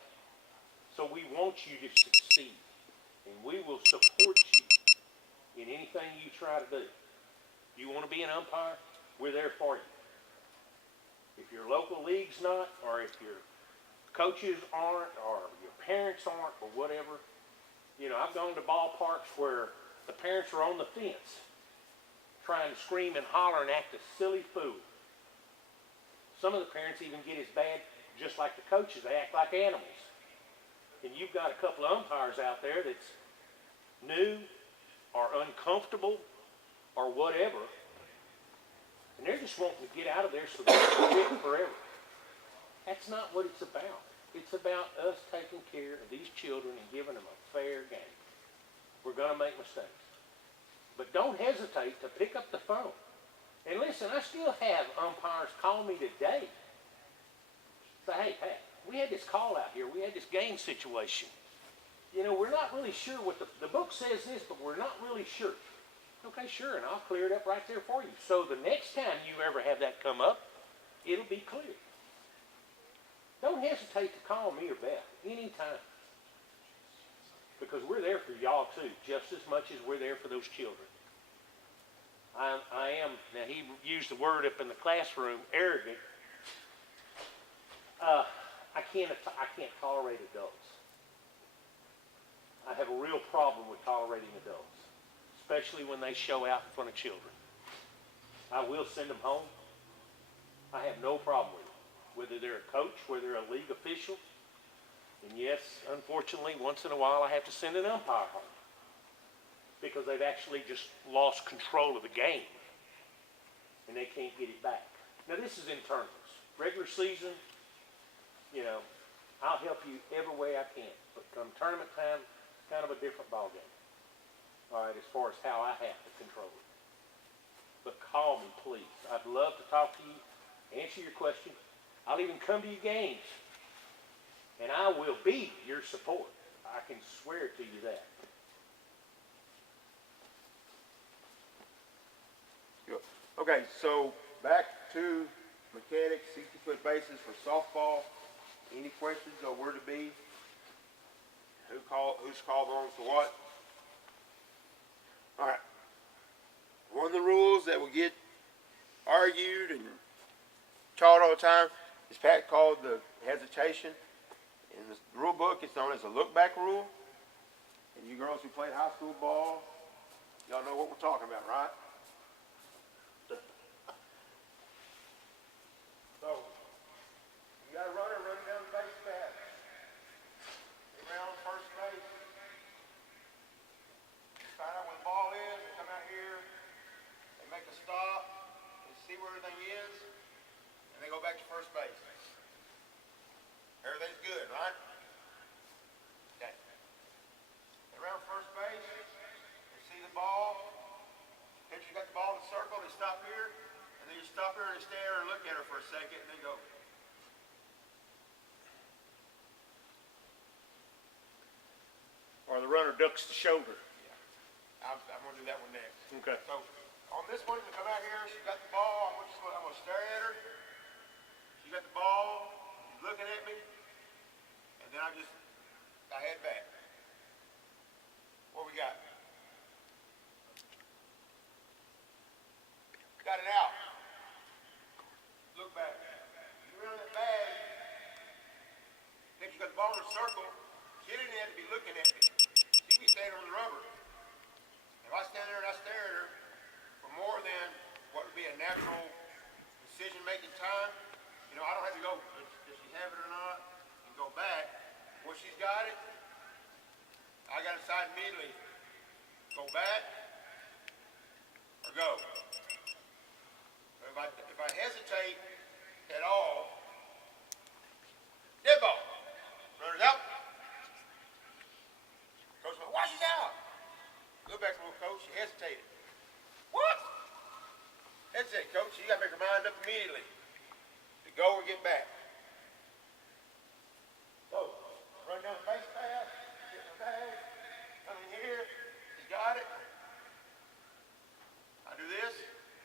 So we want you to succeed, and we will support you in anything you try to do. You want to be an umpire? We're there for you. If your local league's not, or if your coaches aren't, or your parents aren't, or whatever, you know, I've gone to ballparks where the parents are on the fence. trying to scream and holler and act a silly fool. Some of the parents even get as bad, just like the coaches, they act like animals. And you've got a couple of umpires out there that's new or uncomfortable or whatever, and they're just wanting to get out of there so they can quit forever. That's not what it's about. It's about us taking care of these children and giving them a fair game. We're going to make mistakes. But don't hesitate to pick up the phone. And listen, I still have umpires call me today. Say, hey, Pat, we had this call out here. We had this game situation. You know, we're not really sure what the book says this, but we're not really sure. Okay, sure, and I'll clear it up right there for you. So the next time you ever have that come up, it'll be clear. Don't hesitate to call me or Beth anytime. Because we're there for y'all too, just as much as we're there for those children. I am, now he used the word up in the classroom, arrogant. I can't tolerate adults. I have a real problem with tolerating adults, especially when they show out in front of children. I will send them home. I have no problem with it, whether they're a coach, whether they're a league official. And yes, unfortunately, once in a while I have to send an umpire home because they've actually just lost control of the game and they can't get it back. Now this is in tournaments. Regular season, you know, I'll help you every way I can. But come tournament time, it's kind of a different ballgame. All right, as far as how I have to control it. But call me, please. I'd love to talk to you, answer your question. I'll even come to your games. And I will be your support. I can swear to you that. Good. Okay, so back to mechanics, 60-foot bases for softball. Any questions on where to be? Who's called on for what? All right. One of the rules that will get argued and taught all the time is Pat called the hesitation. In the rule book, it's known as a look-back rule. And you girls who played high school ball, y'all know what we're talking about, right? So, you got a runner running down the base path. Get around first base. Find out where the ball is, they come out here, they make a stop, they see where everything is, and they go back to first base. Everything's good, right? Okay. Around first base, they see the ball. Pitcher got the ball in the circle, they stop here, and then you stop here and they stare and look at her for a second, and then go. Or the runner ducks the shoulder. I'm going to do that one next. Okay. So, on this one, you come out here, she got the ball, I'm going to stare at her. She got the ball, she's looking at me, and then I head back. What we got? Got it out. Look back. You around that bag, then you got the ball in a circle, she didn't have to be looking at me. She be standing on the rubber. If I stand there and I stare at her for more than what would be a natural decision-making time, you know, I don't have to go, does she have it or not, and go back. Once she's got it, I got to decide immediately, go back or go. If I hesitate at all, dead ball. Runner's out. Coach said, why she's out? Go back to the coach, she hesitated. What? Hesitate, coach, you gotta make her mind up immediately to go or get back. So, run down the base path, get in the bag, come in here, she's got it. I do this,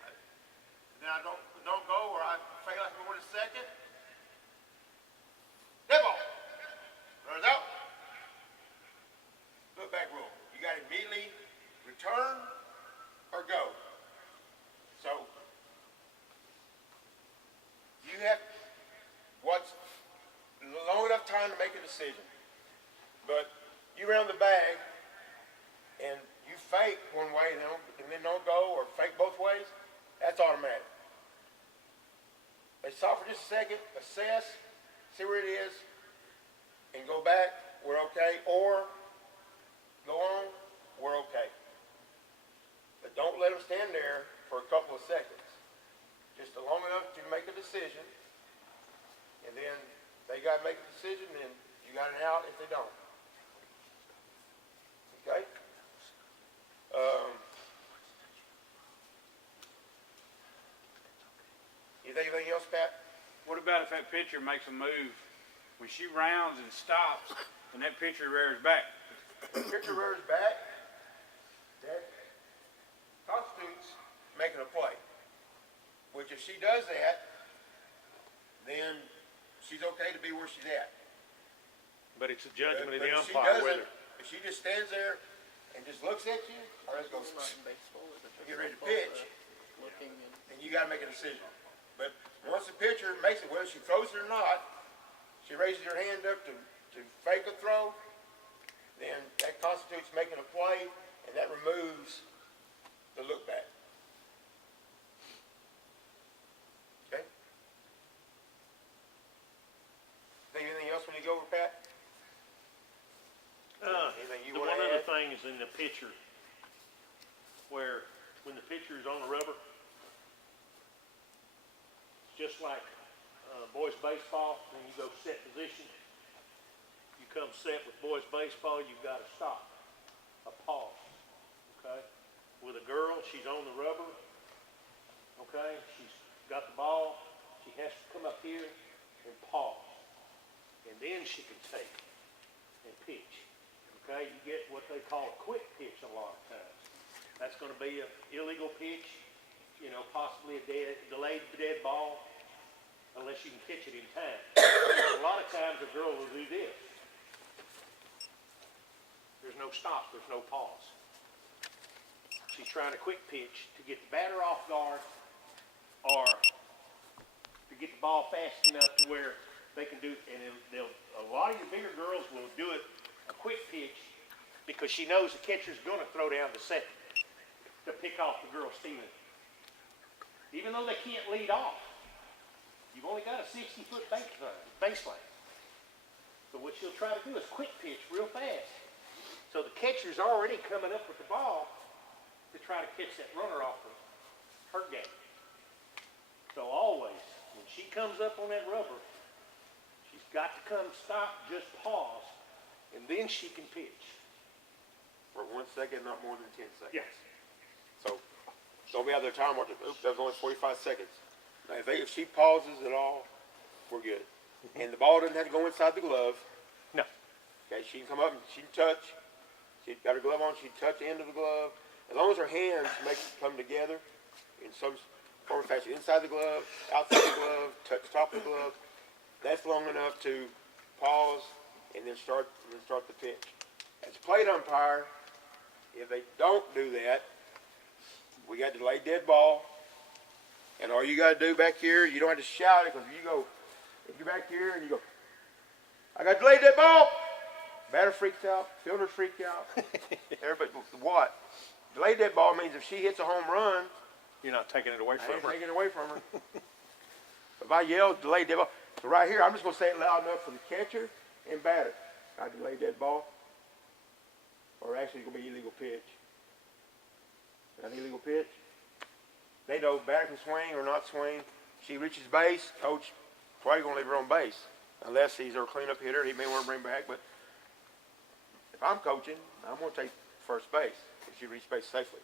and then I don't go or I fail like more than a second. Dead ball. Runners out. Look back rule. You got to immediately return or go. So, you have what's long enough time to make a decision. But you round the bag and you fake one way and then don't go, or fake both ways, that's automatic. They stop for just a second, assess, see where it is, and go back, we're okay, or go on, we're okay. But don't let them stand there for a couple of seconds. Just long enough to make a decision, and then they got to make a decision, and you got an out if they don't. Okay? You think anything else, Pat? What about if that pitcher makes a move when she rounds and stops and that pitcher rears back? When the pitcher rears back, that constitutes making a play. Which if she does that, then she's okay to be where she's at. But it's a judgment of But the if she umpire doesn't, whether. if she just stands there and just looks at you, or let's go get ready to pitch, and you got to make a decision. But once the pitcher makes it, whether she throws it or not, she raises her hand up to fake a throw, then that constitutes making a play, and that removes the look back. Okay? Think anything else when you go over, Pat? Anything you The want one to other add? thing is in the pitcher, where when the pitcher is on the rubber, it's just like boys baseball, when you go set position, you come set with boys baseball, you've got to stop, a pause, okay? With a girl, she's on the rubber, okay? She's got the ball, she has to come up here and pause, and then she can take and pitch. Okay, you get what they call a quick pitch a lot of times. That's going to be an illegal pitch, you know, possibly a delayed dead ball, unless you can pitch it in time. A lot of times a girl will do this. There's no stop, there's no pause. She's trying a quick pitch to get the batter off guard, or to get the ball fast enough to where they can do, and a lot of your bigger girls will do it a quick pitch because she knows the catcher's going to throw down to second to pick off the girl stealing. Even though they can't lead off, you've only got a 60-foot baseline. So what she'll try to do is quick pitch real fast. So the catcher's already coming up with the ball to try to catch that runner off of her game. So always, when she comes up on that rubber, she's got to come stop, just pause, and then she can pitch. For 1 second, not more than 10 seconds. Yes. So don't be out there time watching. Oops, that was only 45 seconds. Now, if she pauses at all, we're good. And the ball doesn't have to go inside the glove. No. Okay, she can come up and she can touch. She's got her glove on. She can touch the end of the glove. As long as her hands come together in some form or fashion, inside the glove, outside the glove, touch the top of the glove, that's long enough to pause and then start the pitch. As a plate umpire, if they don't do that, we got delayed dead ball. And all you got to do back here, you don't have to shout it, because if you're back here and you go, I got delayed dead ball, batter freaks out, fielder freaks out. Everybody, what? Delayed dead ball means if she hits a home run, You're not taking it away I from ain't her. taking it away from her. If I yell delayed dead ball, so right here, I'm just going to say it loud enough for the catcher and batter. I delayed dead ball. Or actually, it's going to be illegal pitch. An illegal pitch. They know batter can swing or not swing. She reaches base, coach probably going to leave her on base. Unless he's our cleanup hitter, he may want to bring back. But if I'm coaching, I'm going to take first base if she reaches base safely.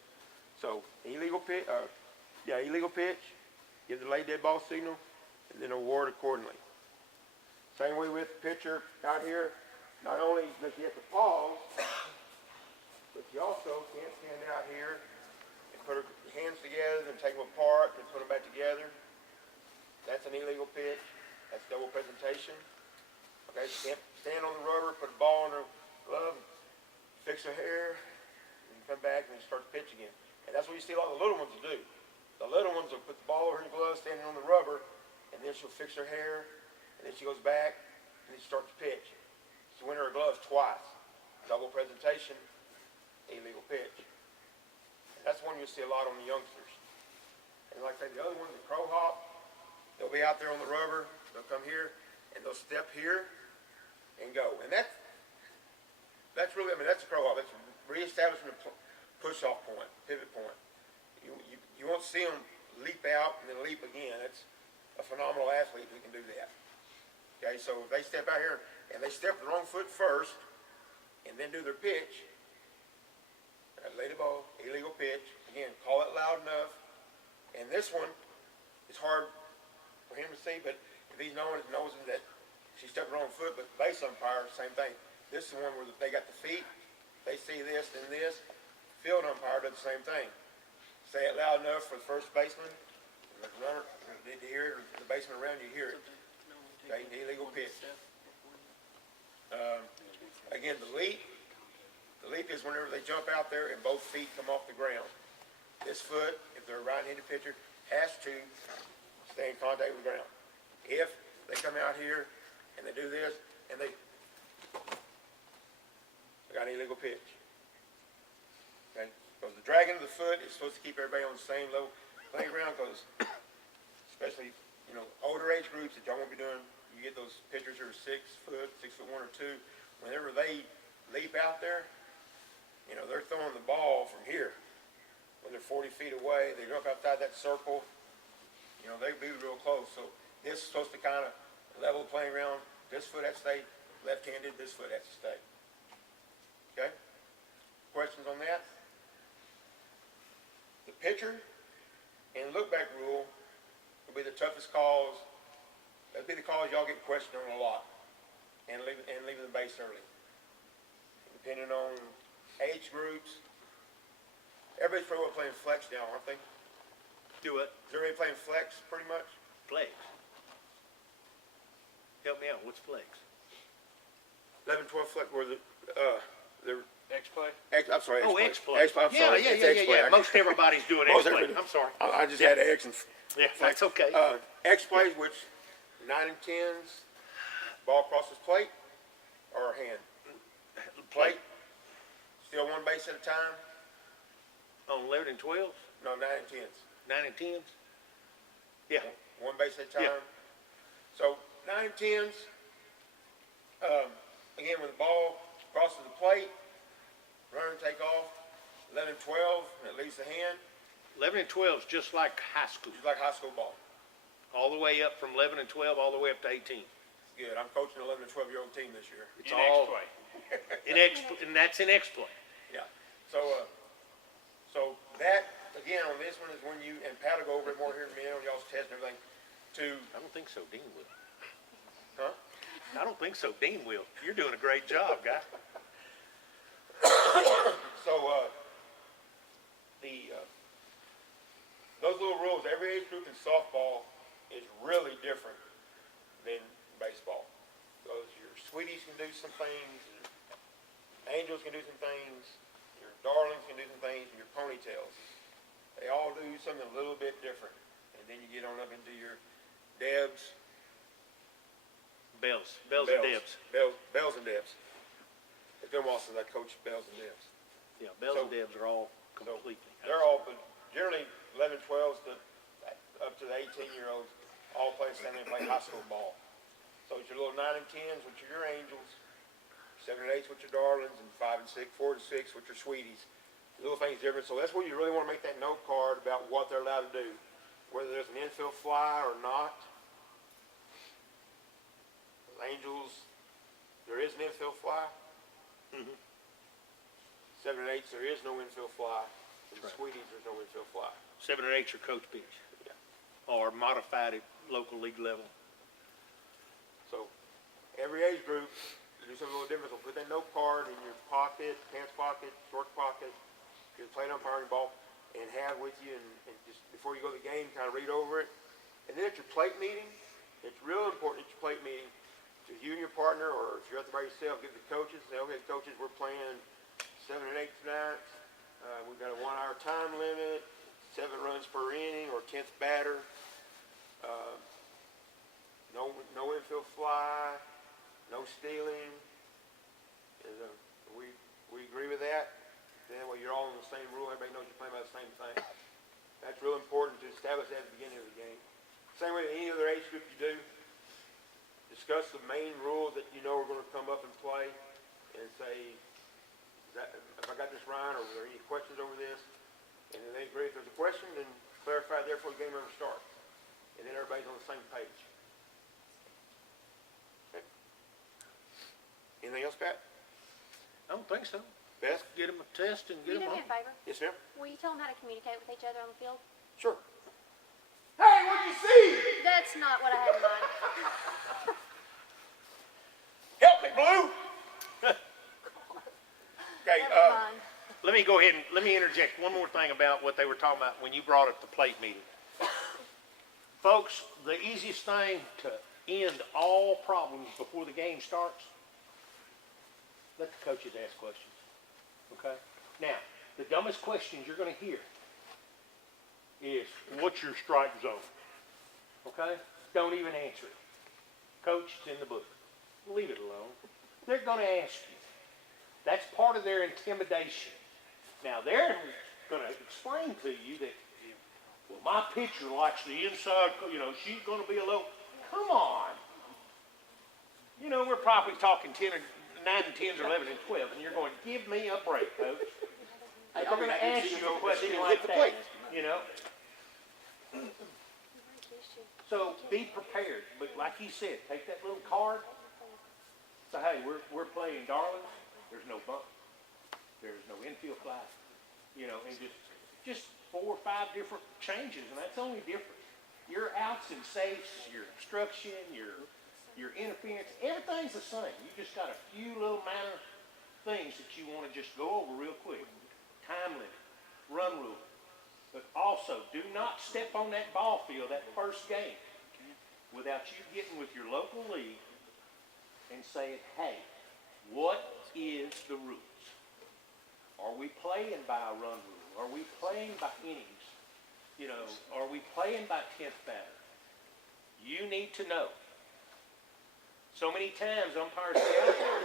So, illegal pitch, illegal pitch, give the delayed dead ball signal, and then award accordingly. Same way with the pitcher out here. Not only does he have to pause, but you also can't stand out here and put her hands together and take them apart and put them back together. That's an illegal pitch. That's double presentation. Okay, you can't stand on the rubber, put a ball in her glove, fix her hair, and come back and start the pitch again. And that's what you see a lot of the little ones do. The little ones will put the ball over her glove, standing on the rubber, and then she'll fix her hair, and then she goes back, and then she starts to pitch. She's wearing her gloves twice. Double presentation, illegal pitch. that's one you'll see a lot on the youngsters. And like I say, the other one, the crow hop, they'll be out there on the rubber, they'll come here, and they'll step here and go. And that's really, I mean, that's a crow hop. That's reestablishing a push-off point, pivot point. You won't see them leap out and then leap again. That's a phenomenal athlete who can do that. Okay, so if they step out here and they step the wrong foot first and then do their pitch, lay the ball, illegal pitch, again, call it loud enough. And this one is hard for him to see, but if he's knows that she stepped the wrong foot, but base umpire, same thing. This is the one where they got the feet, they see this, then this. Field umpire does the same thing. Say it loud enough for the first baseman, the runner, did you hear it, or the baseman around you hear it. Okay, illegal pitch. Again, the leap is whenever they jump out there and both feet come off the ground. This foot, if they're a right-handed pitcher, has to stay in contact with the ground. If they come out here and they do this and they got an illegal pitch. Okay? Because the dragging of the foot is supposed to keep everybody on the same level playing ground, because especially, older age groups that y'all won't be doing, you get those pitchers who are 6 foot, 6'1" or 2, whenever they leap out there, they're throwing the ball from here. When they're 40 feet away, they jump outside that circle, they be real close. So this is supposed to kind of level the playing ground. This foot has to stay left-handed, this foot has to stay. Okay? Questions on that? The pitcher and look-back rule will be the toughest calls. That'll be the calls y'all get questioned on a lot, and leaving the base early. Depending on age groups, everybody's pretty well playing flex now, aren't they? Do it. Is everybody playing flex pretty much? Flex. Help me out, what's flex? 11, 12 flex, where the X-play? I'm sorry. Oh, X-play. X-play. I'm sorry. It's X-play. Most everybody's doing Most X-play. everybody- I'm sorry. I just had X and Yeah, that's okay. X-plays, which 9 and 10s, ball crosses plate or hand. Plate. Still one base at a time. On 11 and 12s, No, 9 and 10s. 9 and 10s? Yeah. One base at a time. Yeah. So 9 and 10s. Again, when the ball crosses the plate, run and take off. 11 and 12, and it leaves the hand. 11 and 12 is just like high school. It's like high school ball. All the way up from 11 and 12, all the way up to 18. Good. I'm coaching an 11 and 12-year-old team this year. It's all in and that's in X-play. Yeah. So that, again, on this one is when you, and Pat will go over it more here in a minute on y'all's test and everything, I don't think so, Dean will. huh? I don't think so, Dean will. You're doing a great job, guy. So, those little rules, every age group in softball is really different than baseball. Because your sweeties can do some things, your angels can do some things, your darlings can do some things, and your ponytails. They all do something a little bit different. And then you get on up into your Debs. Bells and Debs. Bells and Debs. It's been a while since I coached Bells and Debs. Yeah, Bells and So- Debs are all So completely. they're all, but generally 11, 12s to up to the 18-year-olds all play the same. They play high school ball. So it's your little 9 and 10s, which are your angels, 7 and 8s, which are darlings, and 5 and 6, 4 and 6, which are sweeties. Little things different. So that's where you really want to make that note card about what they're allowed to do, whether there's an infield fly or not. Angels, there is an infield fly. 7 and 8s, there is no infield fly. And the sweeties, there's no infield fly. 7 and 8 are coach pitch. Yeah. Or modified at local league level. So every age group, you do something a little different. So put that note card in your pocket, pants pocket, short pocket, your plate umpiring ball, and have with you, and just before you go to the game, kind of read over it. And then at your plate meeting, it's real important at your plate meeting to you and your partner, or if you're out there by yourself, give the coaches, say, okay, coaches, we're playing 7 and 8 tonight. We've got a 1 hour time limit, 7 runs per inning, or 10th batter. No infield fly, no stealing. We agree with that. That way you're all on the same rule, everybody knows you're playing by the same thing. That's real important to establish that at the beginning of the game. Same way with any other age group you do. Discuss the main rules that you know are going to come up and play, and say, if I got this right, or are there any questions over this? And then they agree if there's a question, then clarify it there before the game ever starts. And then everybody's on the same page. Okay. Anything else, Pat? I don't think so. Beth? Get them a test and Will get you them do on. me a favor? Yes, ma'am? Will you tell them how to communicate with each other on the field? Sure. Hey, what'd you see? That's not what I had in mind. Help me, Blue! Okay, Never mind. let me go ahead and, let me interject one more thing about what they were talking about when you brought up the plate meeting. Folks, the easiest thing to end all problems before the game starts, let the coaches ask questions, okay? Now, the dumbest questions you're gonna hear is, what's your strike zone? Okay? Don't even answer it. Coach, it's in the book. Leave it alone. They're gonna ask you. That's part of their intimidation. Now, they're gonna explain to you that, well, my pitcher likes the inside, she's gonna be a little, come on. We're probably talking 9 and 10s, 11 and 12, and you're going, give me a break, coach. They're gonna ask you a question like that, So be prepared, but like he said, take that little card. Say, hey, we're playing Darlings. There's no bunt. There's no infield fly. And just 4 or 5 different changes, and that's only different. Your outs and safes, your obstruction, your interference, everything's the same. You just got a few little minor things that you want to just go over real quick. Time limit, run rule. But also, do not step on that ball field that first game without you getting with your local league and saying, hey, what is the rules? Are we playing by a run rule? Are we playing by innings? Are we playing by 10th batter? You need to know. So many times umpires get out there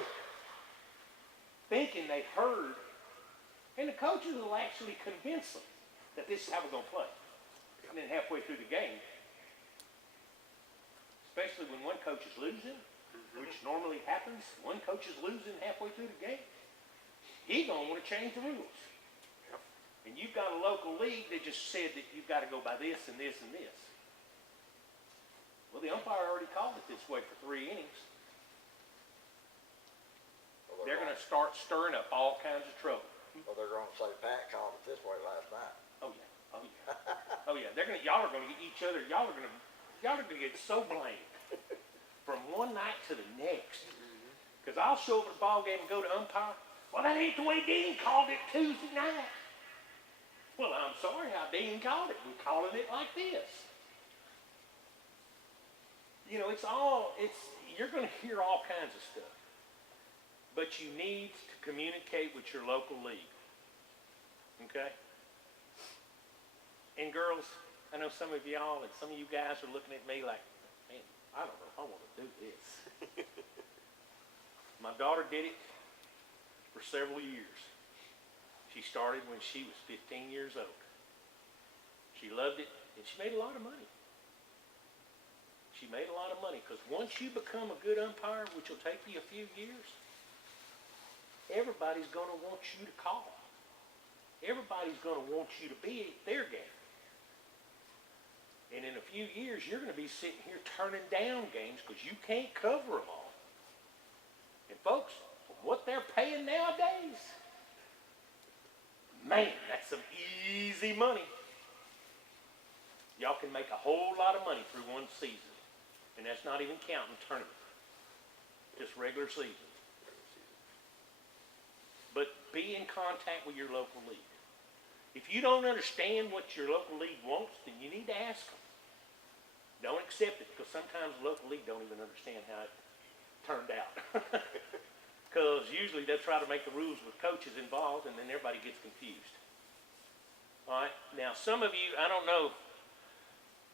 thinking they heard, and the coaches will actually convince them that this is how we're going to play. And then halfway through the game, especially when one coach is losing, which normally happens, one coach is losing halfway through the game, he's going to want to change the rules. And you've got a local league that just said that you've got to go by this and this and this. Well, the umpire already called it this way for 3 innings. They're going to start stirring up all kinds of trouble. Well, they're gonna say Pat called it this way last night. Oh yeah, oh yeah, oh yeah. Y'all are gonna get each other. Y'all are gonna get so blamed from one night to the next. Because I'll show up at the ball game and go to umpire. Well, that ain't the way Dean called it Tuesday night. Well, I'm sorry how Dean called it. We're calling it like this. You're gonna hear all kinds of stuff. But you need to communicate with your local league. Okay? And girls, I know some of y'all and some of you guys are looking at me like, man, I don't know if I want to do this. My daughter did it for several years. She started when she was 15 years old. She loved it, and she made a lot of money. She made a lot of money because once you become a good umpire, which will take you a few years, everybody's going to want you to call. Everybody's going to want you to be at their game. And in a few years, you're going to be sitting here turning down games because you can't cover them all. And folks, what they're paying nowadays, man, that's some easy money. Y'all can make a whole lot of money through one season. And that's not even counting tournament. Just regular season. But be in contact with your local league. If you don't understand what your local league wants, then you need to ask them. Don't accept it, because sometimes the local league don't even understand how it turned out. Because usually they'll try to make the rules with coaches involved, and then everybody gets confused. All right? Now, some of you, I don't know,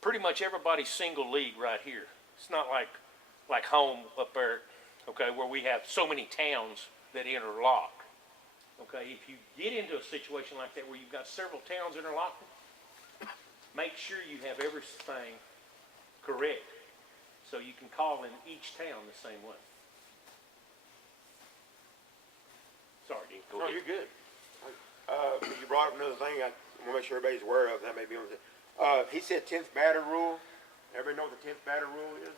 pretty much everybody's single league right here. It's not like home up there, okay, where we have so many towns that interlock. Okay, if you get into a situation like that where you've got several towns interlocking, make sure you have everything correct, so you can call in each town the same way. Sorry, Dean, go No, ahead. you're good. You brought up another thing I want to make sure everybody's aware of, that may be on the, he said 10th batter rule. Everybody know what the 10th batter rule is?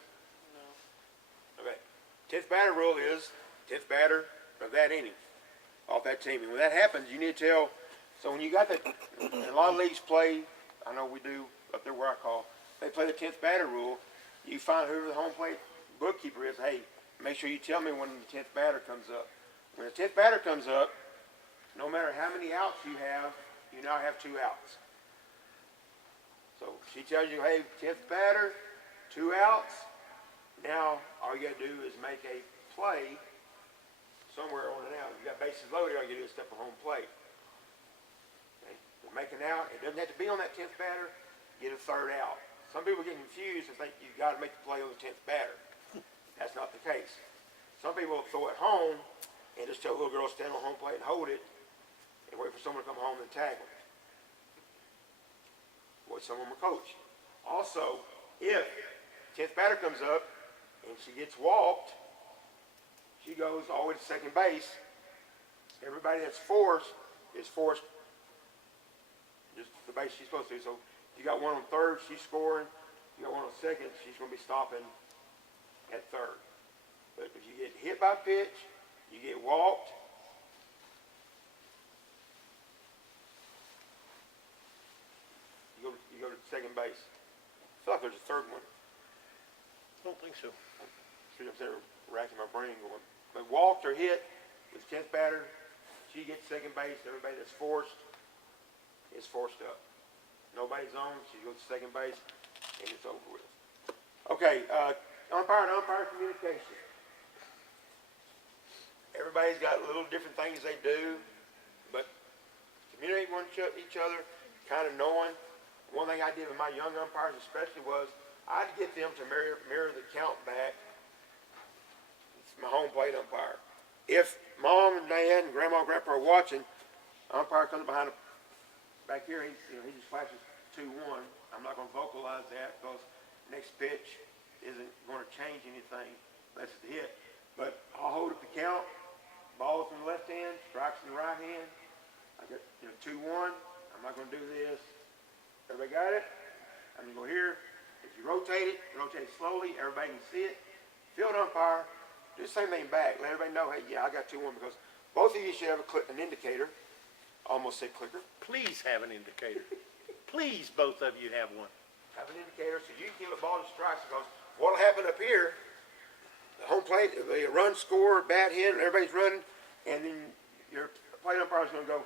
No. Okay. 10th batter rule is 10th batter of that inning off that team. And when that happens, you need to tell, so when you got that, and a lot of leagues play, I know we do up there where I call, they play the 10th batter rule. You find whoever the home plate bookkeeper is, hey, make sure you tell me when the 10th batter comes up. When the 10th batter comes up, no matter how many outs you now have 2 outs. So she tells you, hey, 10th batter, 2 outs. Now all you got to do is make a play somewhere on and out. You got bases loaded, all you got to do is step for home plate. Okay? To make an out, it doesn't have to be on that 10th batter. Get a 3rd out. Some people get confused and think you've got to make the play on the 10th batter. That's not the case. Some people throw it home and just tell a little girl to stand on home plate and hold it and wait for someone to come home and tag them. Or someone will coach. Also, if 10th batter comes up and she gets walked, she goes all the way to second base. Everybody that's forced is forced just the base she's supposed to. So if you got one on 3rd, she's scoring. If you got one on 2nd, she's going to be stopping at 3rd. But if you get hit by a pitch, you get walked, you go to second base. I feel like there's a 3rd one. I don't think so. I'm sitting there racking my brain going. But walked or hit with 10th batter, she gets second base. Everybody that's forced is forced up. Nobody's on, she goes to second base, and it's over with. Okay, umpire and umpire communication. Everybody's got little different things they do, but communicate with each other, kind of knowing. One thing I did with my young umpires especially was I'd get them to mirror the count back. It's my home plate umpire. If mom and dad and grandma and grandpa are watching, umpire comes behind back here, he just flashes 2-1. I'm not going to vocalize that because next pitch isn't going to change anything unless it's a hit. But I'll hold up the count. Ball from the left hand, strikes in the right hand. I got 2-1. I'm not going to do this. Everybody got it? I'm going to go here. If you rotate it slowly. Everybody can see it. Field umpire, do the same thing back. Let everybody know, hey, yeah, I got 2-1 because both of you should have an indicator. Almost said clicker. Please have an indicator. Please, both of you have one. Have an indicator so you can give a ball to strikes because what'll happen up here, the home plate, it'll be a run score, bat hit, everybody's running, and then your plate umpire's going to go.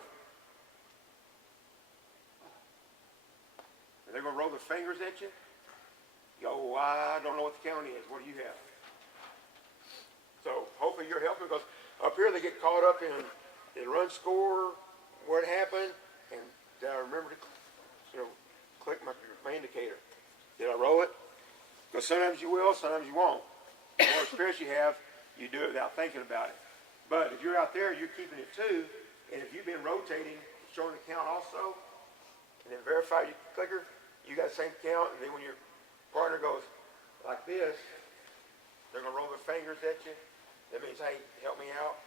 And they're going to roll their fingers at you. You go, I don't know what the count is. What do you have? So hopefully you're helping because up here they get caught up in the run score, what happened, and did I remember to, click my indicator? Did I roll it? Because sometimes you will, sometimes you won't. The more experience you have, you do it without thinking about it. But if you're out there, you're keeping it too, and if you've been rotating, showing the count also, and then verify your clicker, you got the same count, and then when your partner goes like this, they're going to roll their fingers at you. That means, hey, help me out.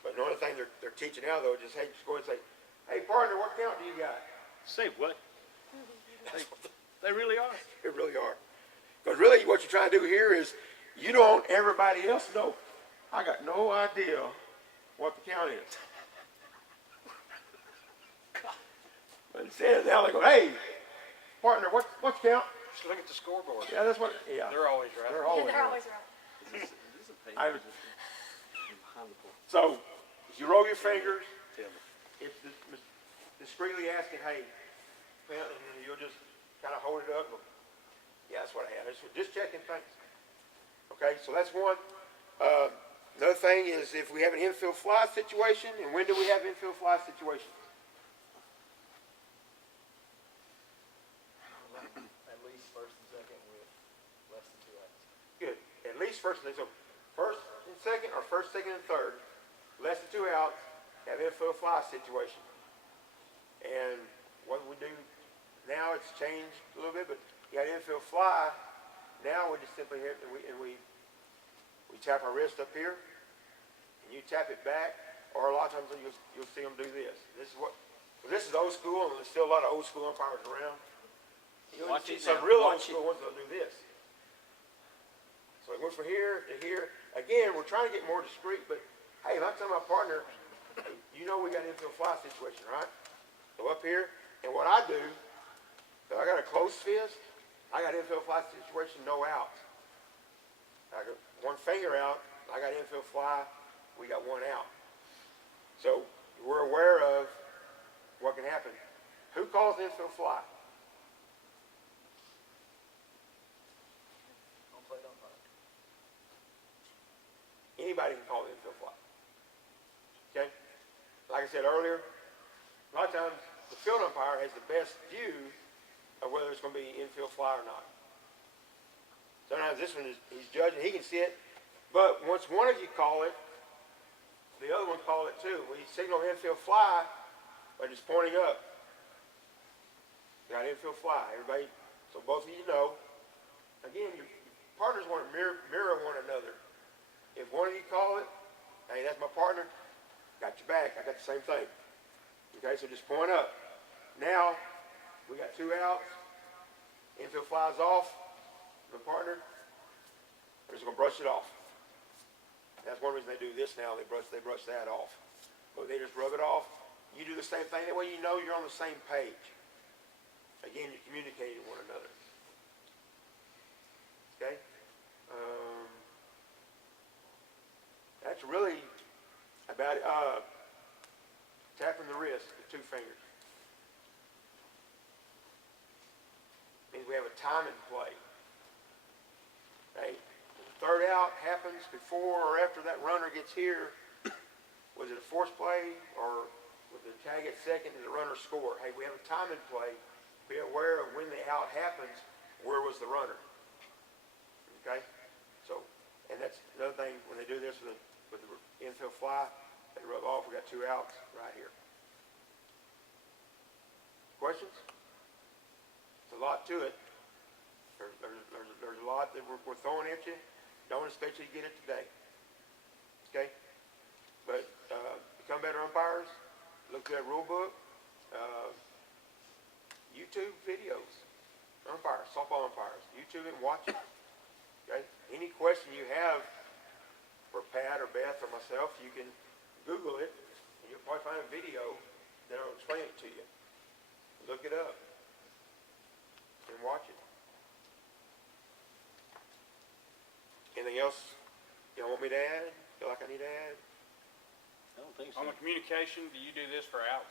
But the only thing they're teaching now, though, just, hey, just go ahead and say, hey, partner, what count do you got? Say what? They really are. They really are. Because really what you're trying to do here is you don't want everybody else to know. I got no idea what the count is. But instead now they go, hey, partner, what's count? Just look at the scoreboard. Yeah, that's what, yeah. They're always right. They're always They're right. always right. I was- So, as you roll your fingers, it's discreetly asking, hey, and you'll just kind of hold it up. Yeah, that's what I have. Just checking things. Okay, so that's one. Another thing is if we have an infield fly situation, and when do we have infield fly situations? At least first and second with less than 2 outs. Good. At least first and second. So first and second, or first, second, and third. Less than 2 outs. have infield fly situation. And what we do now, it's changed a little bit, but you got infield fly. Now we just simply hit and we tap our wrist up here, and you tap it back, or a lot of times you'll see them do this. This is old school, and there's still a lot of old school umpires around. You'll Watch see it some now. real old Watch school ones that'll do this. So it goes from here to here. Again, we're trying to get more discreet, but hey, if I tell my partner, hey, you know we got an infield fly situation, right? So up here, and what I do, if I got a closed fist, I got infield fly situation, no outs. I got one finger out, I got infield fly, we got one out. So we're aware of what can happen. Who calls infield fly? Home plate umpire. Anybody can call infield fly. Okay? Like I said earlier, a lot of times the field umpire has the best view of whether it's going to be infield fly or not. Sometimes this one he's judging, he can see it, but once one of you call it, the other one call it too. We signal infield fly by just pointing up. Got infield fly, everybody. So both of you know. Again, your partners want to mirror one another. If one of you call it, hey, that's my partner, got your back. I got the same thing. Okay, so just point up. Now, we got two outs. Infield flies off. The partner, they're just going to brush it off. That's one reason they do this now. They brush that off. But they just rub it off. You do the same thing. That way you know you're on the same page. Again, you're communicating with one another. Okay? That's really about it. Tapping the wrist with two fingers. Means we have a time and play. Okay? Third out happens before or after that runner gets here. Was it a force play, or with the tag at second, did the runner score? Hey, we have a time and play. Be aware of when the out happens, where was the runner? Okay? So, and that's another thing, when they do this with the infield fly, they rub off, we got two outs right here. Questions? There's a lot to it. There's a lot that we're throwing at you. Don't expect you to get it today. Okay? But become better umpires. Look through that rule book. YouTube videos. Umpires, softball umpires. YouTube it and watch it. Okay? Any question you have for Pat or Beth or myself, you can Google it, and you'll probably find a video that'll explain it to you. Look it up and watch it. Anything else you want me to add? Feel like I need to add? I don't think so. On the communication, do you do this for outs?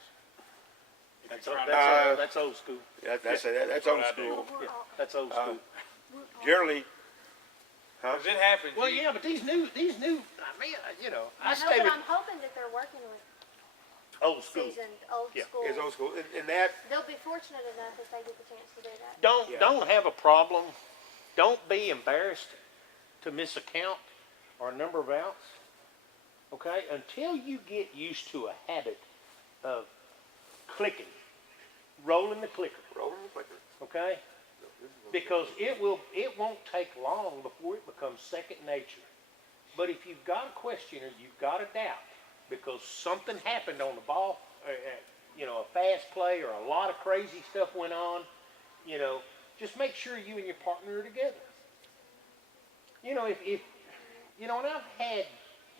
If That's, you're trying that's old school. That's That's old what I do. school. Yeah, that's old school. Generally, Cause it happens. Well, you- yeah, but these new, I mean, you know, I I know, stay but with I'm hoping that they're working with old school. seasoned, old Yeah. school. is old school. And that, They'll be fortunate enough if they get the chance to do that. Yeah. Don't have a problem. Don't be embarrassed to miss a count or a number of outs. Okay, until you get used to a habit of clicking, rolling the clicker. rolling the clicker. Okay, because it won't take long before it becomes second nature. But if you've got a question or you've got a doubt because something happened on the ball, you know, a fast play or a lot of crazy stuff went on, you know, just make sure you and your partner are together. You know, if you know, and I've had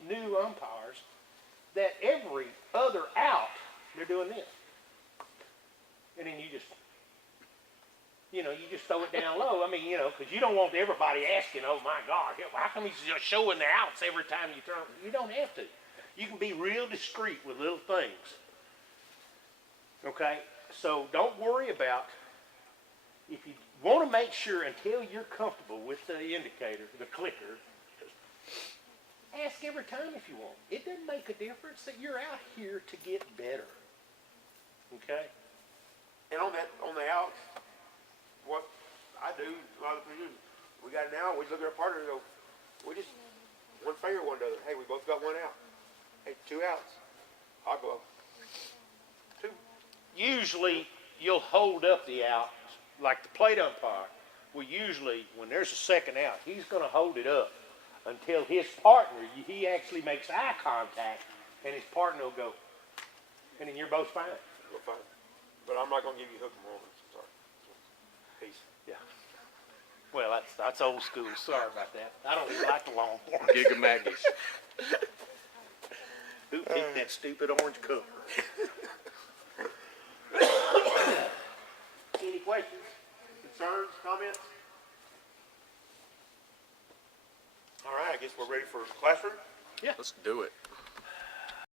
new umpires that every other out they're doing this, and then you just throw it down low. I mean, you know, because you don't want everybody asking, "Oh my God, how come he's just showing the outs every time you turn?" You don't have to. You can be real discreet with little things. Okay, so don't worry about. If you want to make sure until you're comfortable with the indicator, the clicker, ask every time if you want. It doesn't make a difference that you're out here to get better. Okay? And on the outs, what I do, a lot of people do, we got an out, we look at our partner and go, we just, one finger one to the other. Hey, we both got one out. Hey, two outs. I'll go. Usually, you'll hold up the out, like the plate umpire. Well, usually, when there's a second out, he's gonna hold it up until his partner, he actually makes eye contact, and his partner will go, and then you're both fine. We're fine. But I'm not gonna give you hook and horns. I'm sorry. Peace. Yeah. Well, that's old school. Sorry about that. I don't even like the longhorn. Giga Maggie's. Who picked that stupid orange cover? Any questions, concerns, comments? All right, I guess we're ready for classroom. Let's do it.